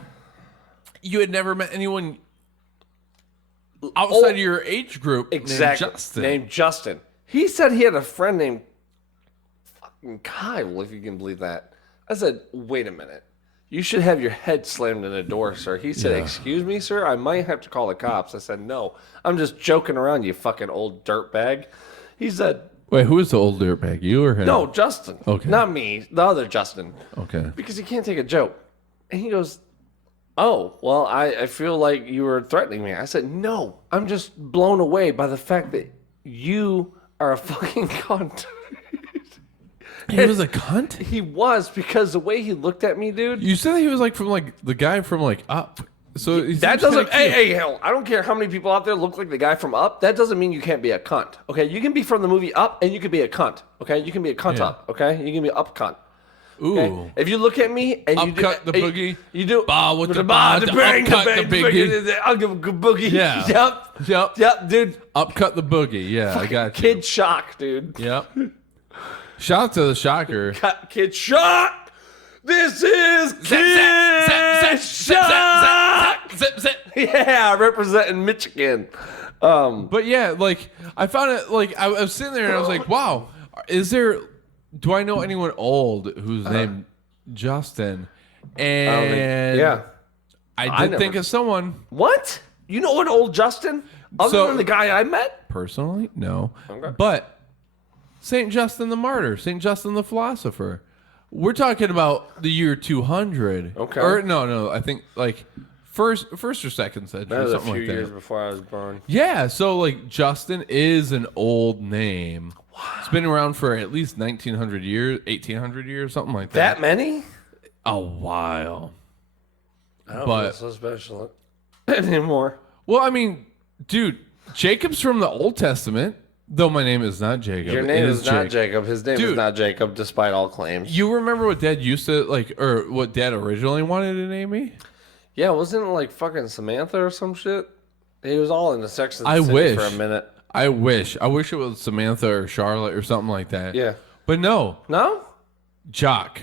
you had never met anyone outside of your age group Named Justin. He said he had a friend named fucking Kyle, if you can believe that. I said, wait a minute. You should have your head slammed in a door, sir. He said, excuse me, sir? I might have to call the cops. I said, no. I'm just joking around, you fucking old dirtbag. He said, Wait, who is the old dirtbag? You or him? no, Justin. Okay. Not me. The other Justin. Okay. Because he can't take a joke. And he goes, oh, well, I feel like you were threatening me. I said, no. I'm just blown away by the fact that you are a fucking cunt. He was a cunt? He was, because the way he looked at me, dude. You said he was like from like the guy from like Up. So he That seems doesn't. kinda cute. Hey, hell! I don't care how many people out there look like the guy from Up. That doesn't mean you can't be a cunt. Okay, you can be from the movie Up, and you can be a cunt. Okay, you can be a cunt Yeah. up. Okay, you can be up cunt. Ooh. Okay? If you look at me and you do Upcut the boogie. you do Ba with the ba, the bang, upcut bang, the biggie. I'll give a good boogie. Yeah. Yep, dude. Upcut the boogie. Yeah, I got you. Kid shock, dude. Yep. Shout out to the Shocker. Kid shock. This is Kid Shock. Zip, zip. Yeah, representing Michigan. But yeah, like I found it. Like I was sitting there and I was like, "Wow, do I know anyone old who's named Justin?" And Yeah. I did think of someone What? You know an old Justin? Other than the guy I met? personally. No, Okay. but Saint Justin the Martyr, Saint Justin the Philosopher. We're talking about the year 200. Okay. Or no, I think like first or second century, That was a something few like that. years before I was born. Yeah, so like Justin is an old name. Wow. It's been around for at least 1900 years, 1800 years, something like that. That many? A while. I don't But- feel so special anymore. Well, I mean, dude, Jacob's from the Old Testament, though my name is not Jacob. Your It name is not Jake. Jacob. His name is Dude. not Jacob, despite all claims. You remember what Dad used to like, or what Dad originally wanted to name me? Yeah, wasn't it like fucking Samantha or some shit? He was all in the Sex and the I City wish. for a minute. I wish it was Samantha or Charlotte or something like that. Yeah. But no, No? Jock.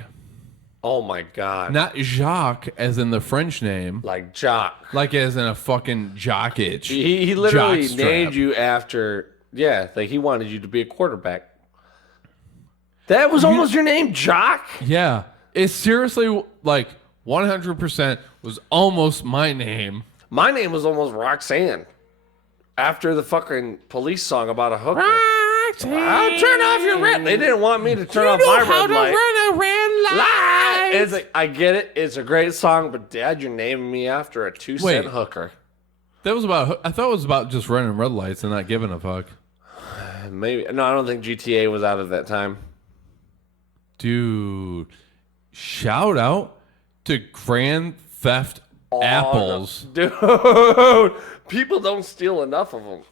Oh my god. Not Jacques as in the French name, Like Jock. like as in a fucking jock itch. He literally Jockstrap. named you after, like he wanted you to be a quarterback. That was almost your name, Jock? Yeah. It's seriously like 100% was almost my name. My name was almost Roxanne. After the fucking police song about a hooker. I'll turn off your red. They didn't want me to turn off my red light. run a red light. It's like, I get it. It's a great song, but Dad, you're naming me after a 2-cent Wait. hooker. That was about. I thought it was about just running red lights and not giving a fuck. Maybe. No, I don't think GTA was out at that time. Dude, shout out to Grand Theft Apples. Dude, people don't steal enough of them.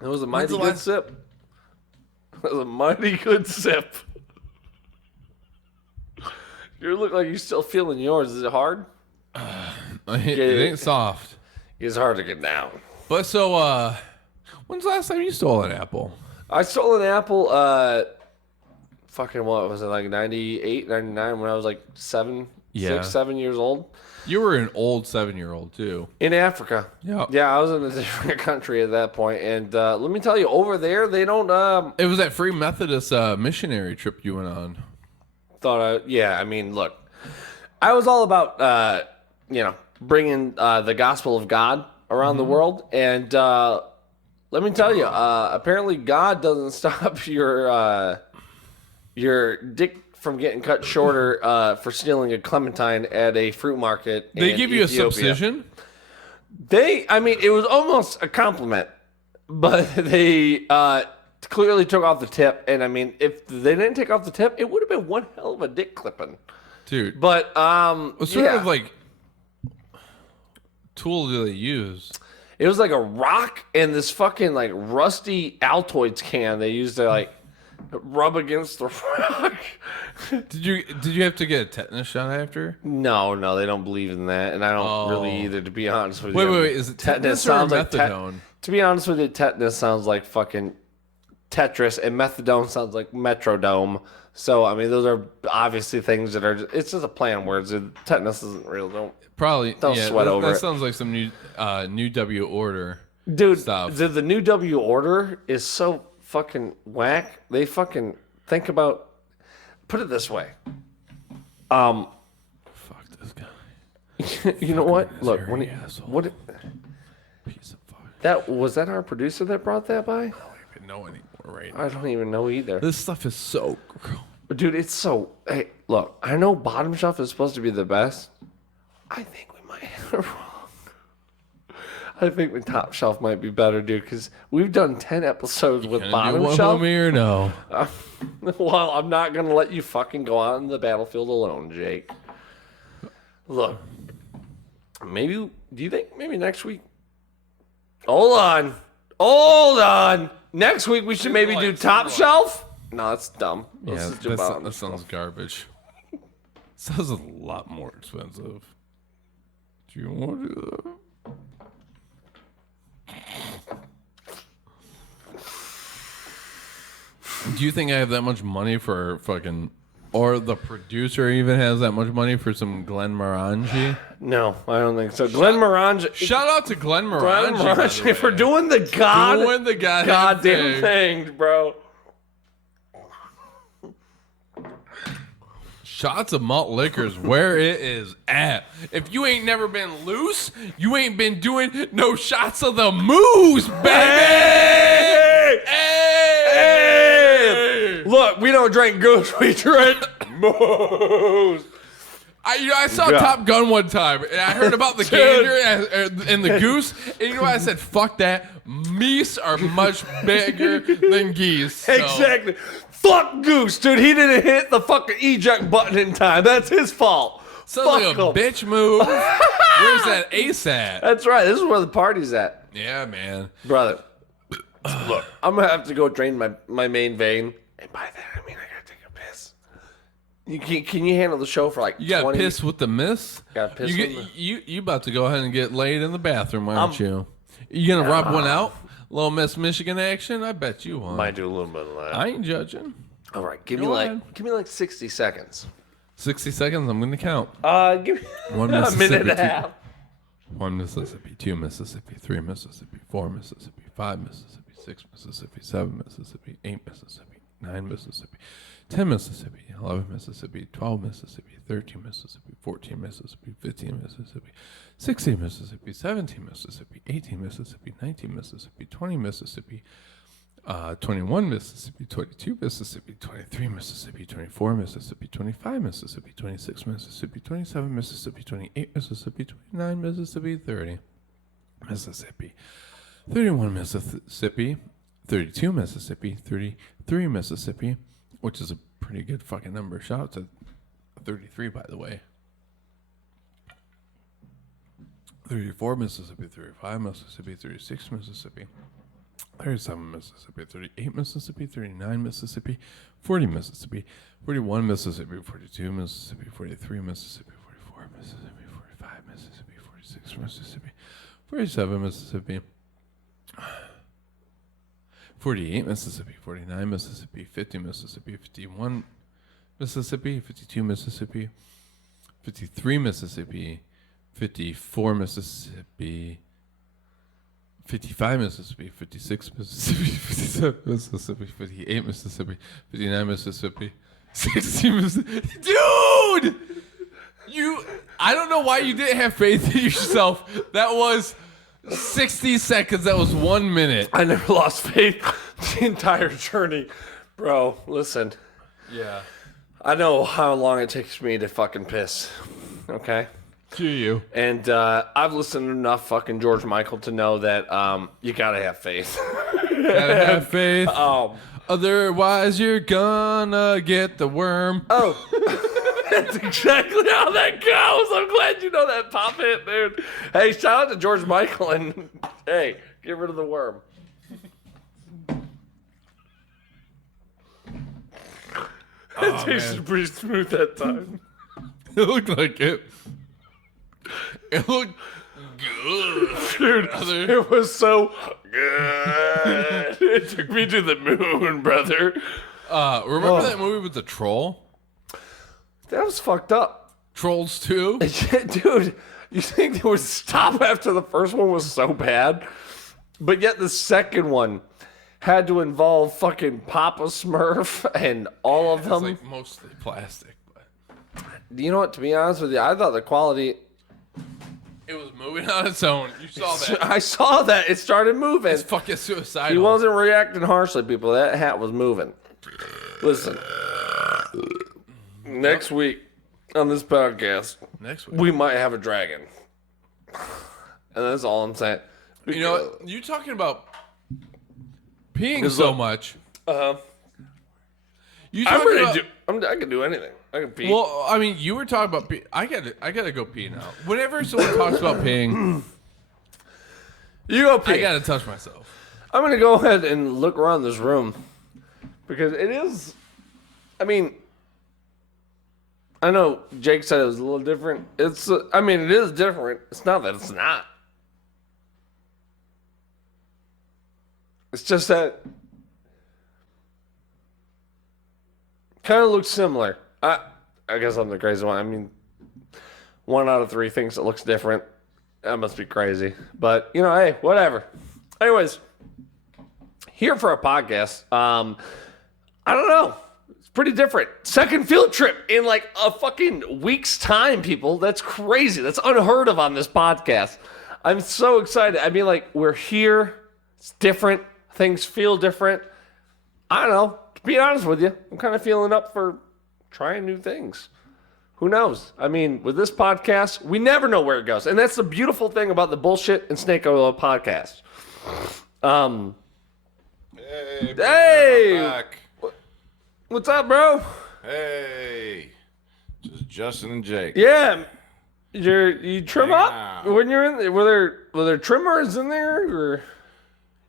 That was a mighty the good last- sip. That was a mighty good sip. You look like you're still feeling yours. Is it hard? It ain't soft. It's hard to get down. But so, when's the last time you stole an apple? I stole an apple, fucking what was it, like 98, 99, when I was like 6, 7 years old? You were an old 7-year-old too. In Africa. Yeah. Yeah, I was in a different country at that point. And let me tell you, over there, they don't, It was that Free Methodist missionary trip you went on. I mean, look, I was all about, bringing the gospel of God around the world, and let me tell you, apparently God doesn't stop your dick from getting cut shorter for stealing a clementine at a fruit market. They in give you Ethiopia. a subcision? It was almost a compliment, but they clearly took off the tip. And I mean, if they didn't take off the tip, it would have been one hell of a dick clipping. Dude. But what sort of like tool do they use? It was like a rock and this fucking like rusty Altoids can they used to like rub against the rock. Did you have to get a tetanus shot after? No, they don't believe in that, and I don't really either. To be honest with you, wait, is it tetanus or methadone? To be honest with you, tetanus sounds like fucking Tetris, and methadone sounds like Metrodome. So I mean, those are obviously things that are. It's just a play on words. Tetanus isn't real. Don't sweat over it. That sounds like some new W order. Dude, stuff. The new W order is so fucking whack. They fucking think about. Put it this way. Fuck this guy. You know what? Look, asshole. Piece of fuck. That our producer that brought that by? I don't even know anymore right now. I don't even know either. This stuff is so gross. Dude, it's so. Hey, look, I know bottom shelf is supposed to be the best. I think we might have it wrong. I think the top shelf might be better, dude, because we've done 10 episodes with bottom shelf. Me or no? Well, I'm not going to let you fucking go out in the battlefield alone, Jake. Look, do you think maybe next week? Hold on. Next week we should maybe do top shelf? No, that's dumb. Let's just do bottom that sounds garbage. Sounds a lot more expensive. Do you want to do that? Do you think I have that much money for fucking, or the producer even has that much money for some Glenn Morangi? No, I don't think so. Glenn Morangi. Shout out to Glenn Morangi for doing the goddamn thing, bro. Shots of malt liquors where it is at. If you ain't never been loose, you ain't been doing no shots of the moose, baby. Hey! Look, we don't drink goose, we drink moose. I saw Top Gun one time, and I heard about the gander and the goose, and you know what? I said, fuck that. Meese are much bigger than geese. So. Exactly. Fuck Goose, dude. He didn't hit the fucking eject button in time. That's his fault. Sounds like a bitch move. Where's that ace at? That's right. This is where the party's at. Yeah, man. Brother, look, I'm going to have to go drain my main vein. And by that, I mean I got to take a piss. Can you handle the show for like 20? You got piss with the miss? Got piss You about to go ahead and get laid in the bathroom, aren't you? You going to rub one out? Little Miss Michigan action? I bet you won't. Might do a little bit of that. I ain't judging. All right, give me like 60 seconds. 60 seconds, I'm going to count. Give me One a Mississippi, minute and a half. 1 Mississippi, 2 Mississippi, 3 Mississippi, 4 Mississippi, 5 Mississippi, 6 Mississippi, 7 Mississippi, 8 Mississippi, 9 Mississippi, 10 Mississippi, 11 Mississippi, 12 Mississippi, 13 Mississippi, 14 Mississippi, 15 Mississippi, 16 Mississippi, 17 Mississippi, 18 Mississippi, 19 Mississippi, 20 Mississippi, 21 Mississippi, 22 Mississippi, 23 Mississippi, 24 Mississippi, 25 Mississippi, 26 Mississippi, 27 Mississippi, 28 Mississippi, 29 Mississippi, 30 Mississippi, 31 Mississippi, 32 Mississippi, 33 Mississippi, which is a pretty good fucking number. Shout out to 33, by the way. 34 Mississippi, 35 Mississippi, 36 Mississippi, 37 Mississippi, 38 Mississippi, 39 Mississippi, 40 Mississippi, 41 Mississippi, 42 Mississippi, 43 Mississippi, 44 Mississippi, 45 Mississippi, 46 Mississippi, 47 Mississippi, 48 Mississippi, 49 Mississippi, 50 Mississippi, 51 Mississippi, 52 Mississippi, 53 Mississippi, 54 Mississippi, 55 Mississippi, 56 Mississippi, 57 Mississippi, 58 Mississippi, 59 Mississippi, 60 Mississippi. Dude! I don't know why you didn't have faith in yourself. That was 60 seconds. That was 1 minute. I never lost faith the entire journey. Bro, listen. Yeah. I know how long it takes me to fucking piss. Okay? To you. And I've listened to enough fucking George Michael to know that you gotta have faith. Gotta have faith. Otherwise, you're gonna get the worm. Oh, that's exactly how that goes. I'm glad you know that pop hit, dude. Hey, shout out to George Michael and hey, get rid of the worm. It tasted pretty smooth that time. It looked like it. It looked good. Dude, it was so good. It took me to the moon, brother. Remember that movie with the troll? That was fucked up. Trolls 2? Dude, you think they would stop after the first one was so bad? But yet the second one had to involve fucking Papa Smurf and all of them. It's like mostly plastic. But You know what? To be honest with you, I thought the quality... it was moving on its own. You saw that. I saw that. It started moving. It's fucking suicidal. He wasn't reacting harshly, people. That hat was moving. Listen. Next week on this podcast, Next week. we might have a dragon. And that's all I'm saying. You know what? You talking about peeing so much. You I'm talking ready about, to do... I can do anything. I can pee. Well, I mean, you were talking about pee. I gotta go pee now. Whenever someone talks about peeing, you go pee. I gotta touch myself. I'm going to go ahead and look around this room. Because it is... I mean... I know Jake said it was a little different. It's... I mean, it is different. It's not that it's not. It's just that... kind of looks similar. I guess I'm the crazy one. I mean, 1 out of 3 thinks it looks different. That must be crazy. But, you know, hey, whatever. Anyways, here for a podcast. I don't know. It's pretty different. Second field trip in like a fucking week's time, people. That's crazy. That's unheard of on this podcast. I'm so excited. I mean, like, we're here. It's different. Things feel different. I don't know. To be honest with you, I'm kind of feeling up for trying new things. Who knows? I mean, with this podcast, we never know where it goes. And that's the beautiful thing about the Bullshit and Snake Oil podcast. Hey, Hey! I'm back. What's up, bro? Hey, just Justin and Jake. Yeah. You trim Hang up out. when you're in there? Were there trimmers in there? Or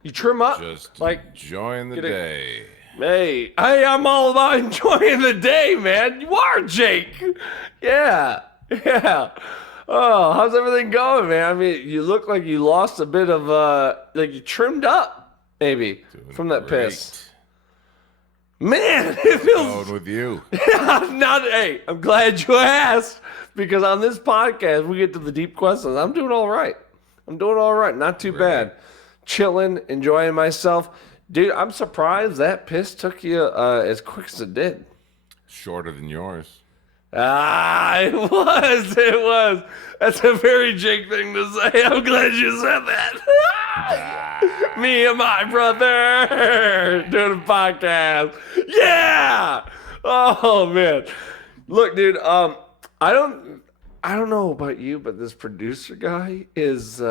you trim up? Just like, enjoying the get a- day. hey, I'm all about enjoying the day, man. You are, Jake. Yeah. Oh, how's everything going, man? I mean, you look like you lost a bit of, like you trimmed up, maybe, from that Great. piss. Man, it feels... Going with you. Hey, I'm glad you asked, because on this podcast, we get to the deep questions. I'm doing all right. Not too bad. Chilling, enjoying myself. Dude, I'm surprised that piss took you as quick as it did. Shorter than yours. It was. That's a very Jake thing to say. I'm glad you said that. Me and my brother doing a podcast. Yeah. Oh man. Look, dude. I don't know about you, but this producer guy is.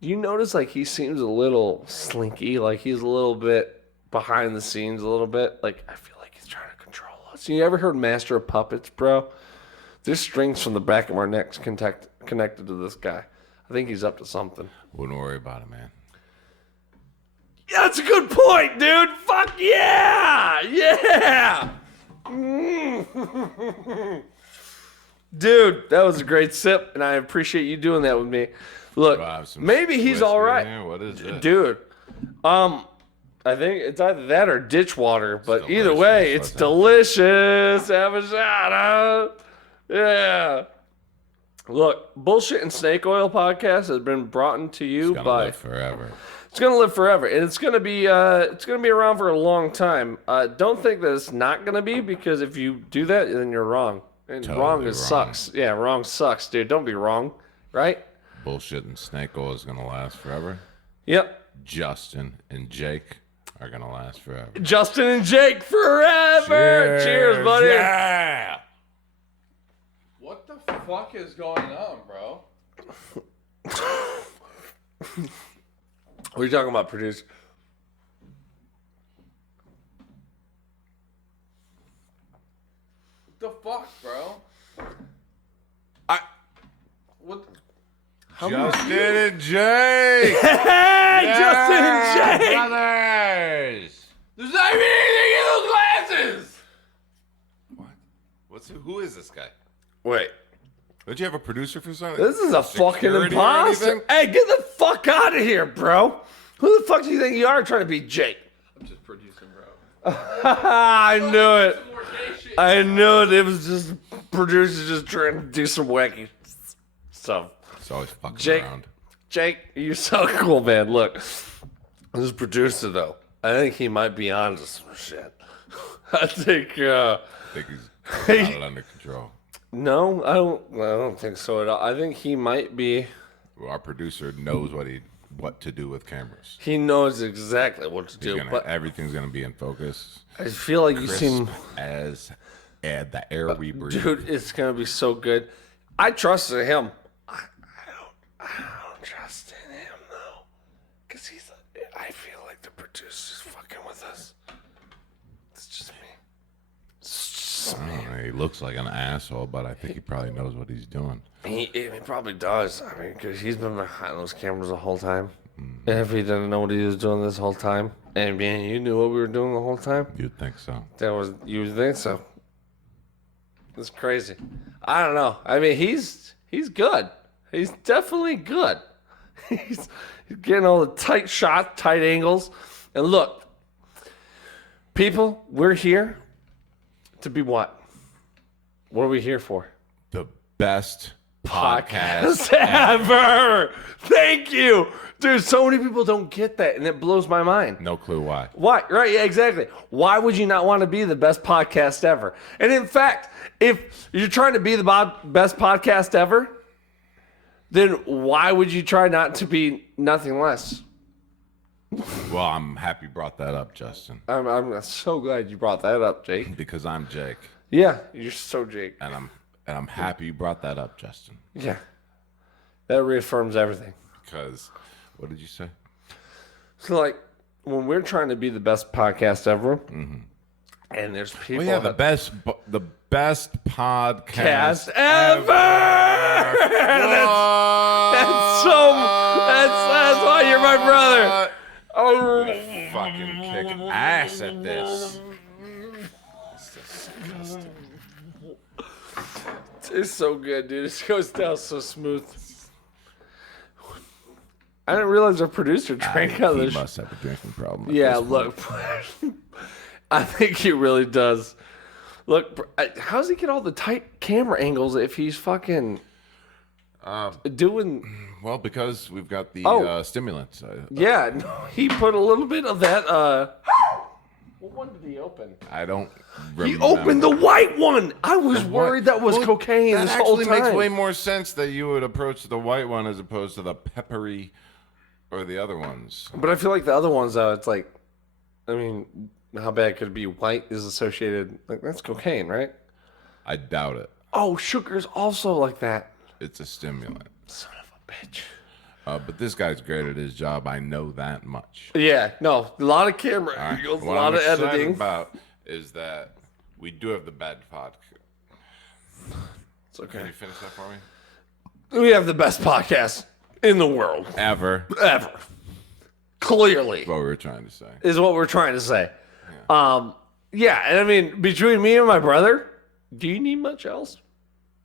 You notice like he seems a little slinky, like he's a little bit behind the scenes, a little bit. Like I feel like he's trying to control us. You ever heard Master of Puppets, bro? There's strings from the back of our necks connected to this guy. I think he's up to something. Wouldn't worry about it, man. Yeah, that's a good point, dude. Fuck yeah! Yeah! Dude, that was a great sip, and I appreciate you doing that with me. Look, maybe he's all right. What is it? Dude, I think it's either that or ditch water, but either way, it's delicious. Have a shot, huh? Yeah. Look, Bullshit and Snake Oil podcast has been brought to you It's gonna by... live forever. It's gonna live forever, and it's gonna be around for a long time. Don't think that it's not gonna be, because if you do that, then you're wrong. And Totally wrong wrong. sucks. Yeah, wrong sucks, dude. Don't be wrong, right? Bullshit and Snake Oil is gonna last forever. Yep. Justin and Jake are gonna last forever. Justin and Jake forever. Cheers buddy. Yeah. What the fuck is going on, bro? What are you talking about, producer? What the fuck, bro? What? Justin and Jake. Hey, Justin and Jake. Brothers. There's not even anything in those glasses! What? Who is this guy? Wait, Don't you have a producer for something? this is a fucking Security or imposter. anything? Hey, get the fuck out of here, bro. Who the fuck do you think you are trying to be Jake? I'm just producing, bro. I knew it. Some more gay shit. I knew it. It was just producers just trying to do some wacky stuff. It's always fucking Jake. around. Jake, you're so cool, man. Look, this producer, though, I think he might be onto some shit. I think, I think he's got it under control. no, I don't think so at all. I think he might be. Well, our producer knows what to do with cameras. He knows exactly what to do, but Everything's gonna be in focus. I feel like you Crisp seem, as the air we breathe. dude, it's gonna be so good. I trusted him. I don't trust in him though, cause I feel like the producer's fucking with us. It's just me. It's just me. I don't know, he looks like an asshole, but I think he probably knows what he's doing. He probably does. I mean, because he's been behind those cameras the whole time. If he didn't know what he was doing this whole time, and man, you knew what we were doing the whole time, You'd think so. you would think so. It's crazy. I don't know. I mean, he's good. He's definitely good. He's getting all the tight shots, tight angles. And look, people, we're here to be what? What are we here for? The best podcast. Ever. Thank you. Dude, so many people don't get that, and it blows my mind. No clue why. Why? Right, yeah, exactly. Why would you not want to be the best podcast ever? And in fact, if you're trying to be the best podcast ever, then why would you try not to be nothing less? Well, I'm happy you brought that up, Justin, I'm so glad you brought that up, Jake. because I'm Jake, Yeah, you're so Jake. and I'm happy you brought that up, Justin, Yeah. That reaffirms everything. because what did you say? So, like, when we're trying to be the best podcast ever, and there's people... Well, yeah, the best podcast Cast ever! That's why you're my brother. Oh, Fucking kick ass at this. It's disgusting. it's so good, dude. It goes down so smooth. I didn't realize our producer drank out of He this. must have a drinking problem. at Yeah, this look. I think he really does. Look, how's he get all the tight camera angles if he's fucking doing... point. Well, because we've got the Oh. stimulants. Yeah, no, he put a little bit of that... What one did he open? I don't remember. He opened the white one! I was worried that was Well, cocaine that this whole actually time. makes way more sense that you would approach the white one as opposed to the peppery or the other ones. But I feel like the other ones, though, it's like... I mean, how bad could it be? White is associated... Like, that's cocaine, right? I doubt it. Oh, sugar's also like that. It's a stimulant. Son of a bitch. But this guy's great at his job. I know that much. Yeah, no, a lot of camera All right. angles, a What lot I'm of excited editing. about is that we do have the bad podcast. It's okay. Can you finish that for me? We have the best podcast in the world Ever. ever. Clearly, What we were trying to say. is what we're trying to say. Yeah, and I mean, between me and my brother, do you need much else?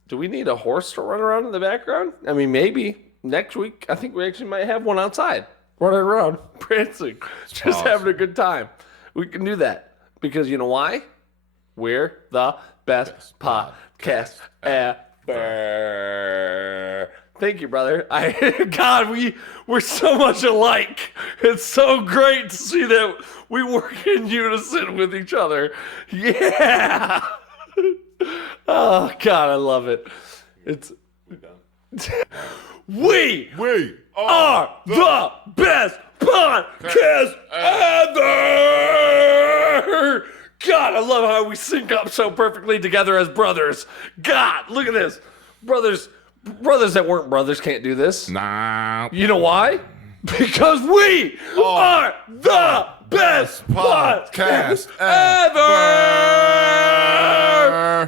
Do we need a horse to run around in the background? I mean, maybe next week. I think we actually might have one outside running around, prancing, just awesome. having a good time. We can do that because you know why? We're the best podcast ever. Thank you, brother. God, we're so much alike. It's so great to see that we work in unison with each other. Yeah. Oh God, I love it. It's we are are the best podcast ever. God, I love how we sync up so perfectly together as brothers. God, look at this. Brothers that weren't brothers can't do this. Nah. You know why? Because we are the best podcast ever.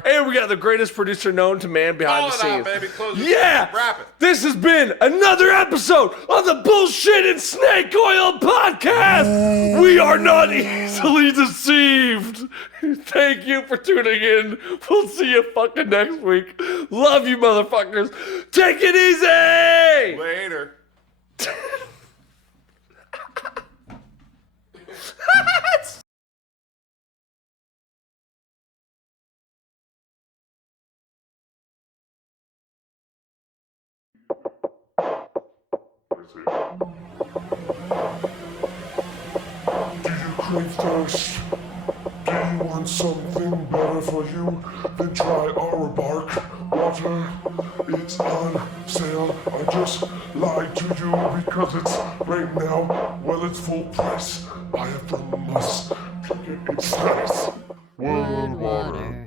And we got the greatest producer known to man behind the Call it scenes. out, baby. Close it. Yeah. Wrap it. This has been another episode of the Bullshit and Snake Oil Podcast. We are not easily deceived. Thank you for tuning in. We'll see you fucking next week. Love you, motherfuckers. Take it easy. Later. Do you crave thirst? Do you want something better for you? Then try our bark water. It's on sale. I just lied to you because it's right now. Well, it's full price. Buy it from us. Drink it, it's nice. World water.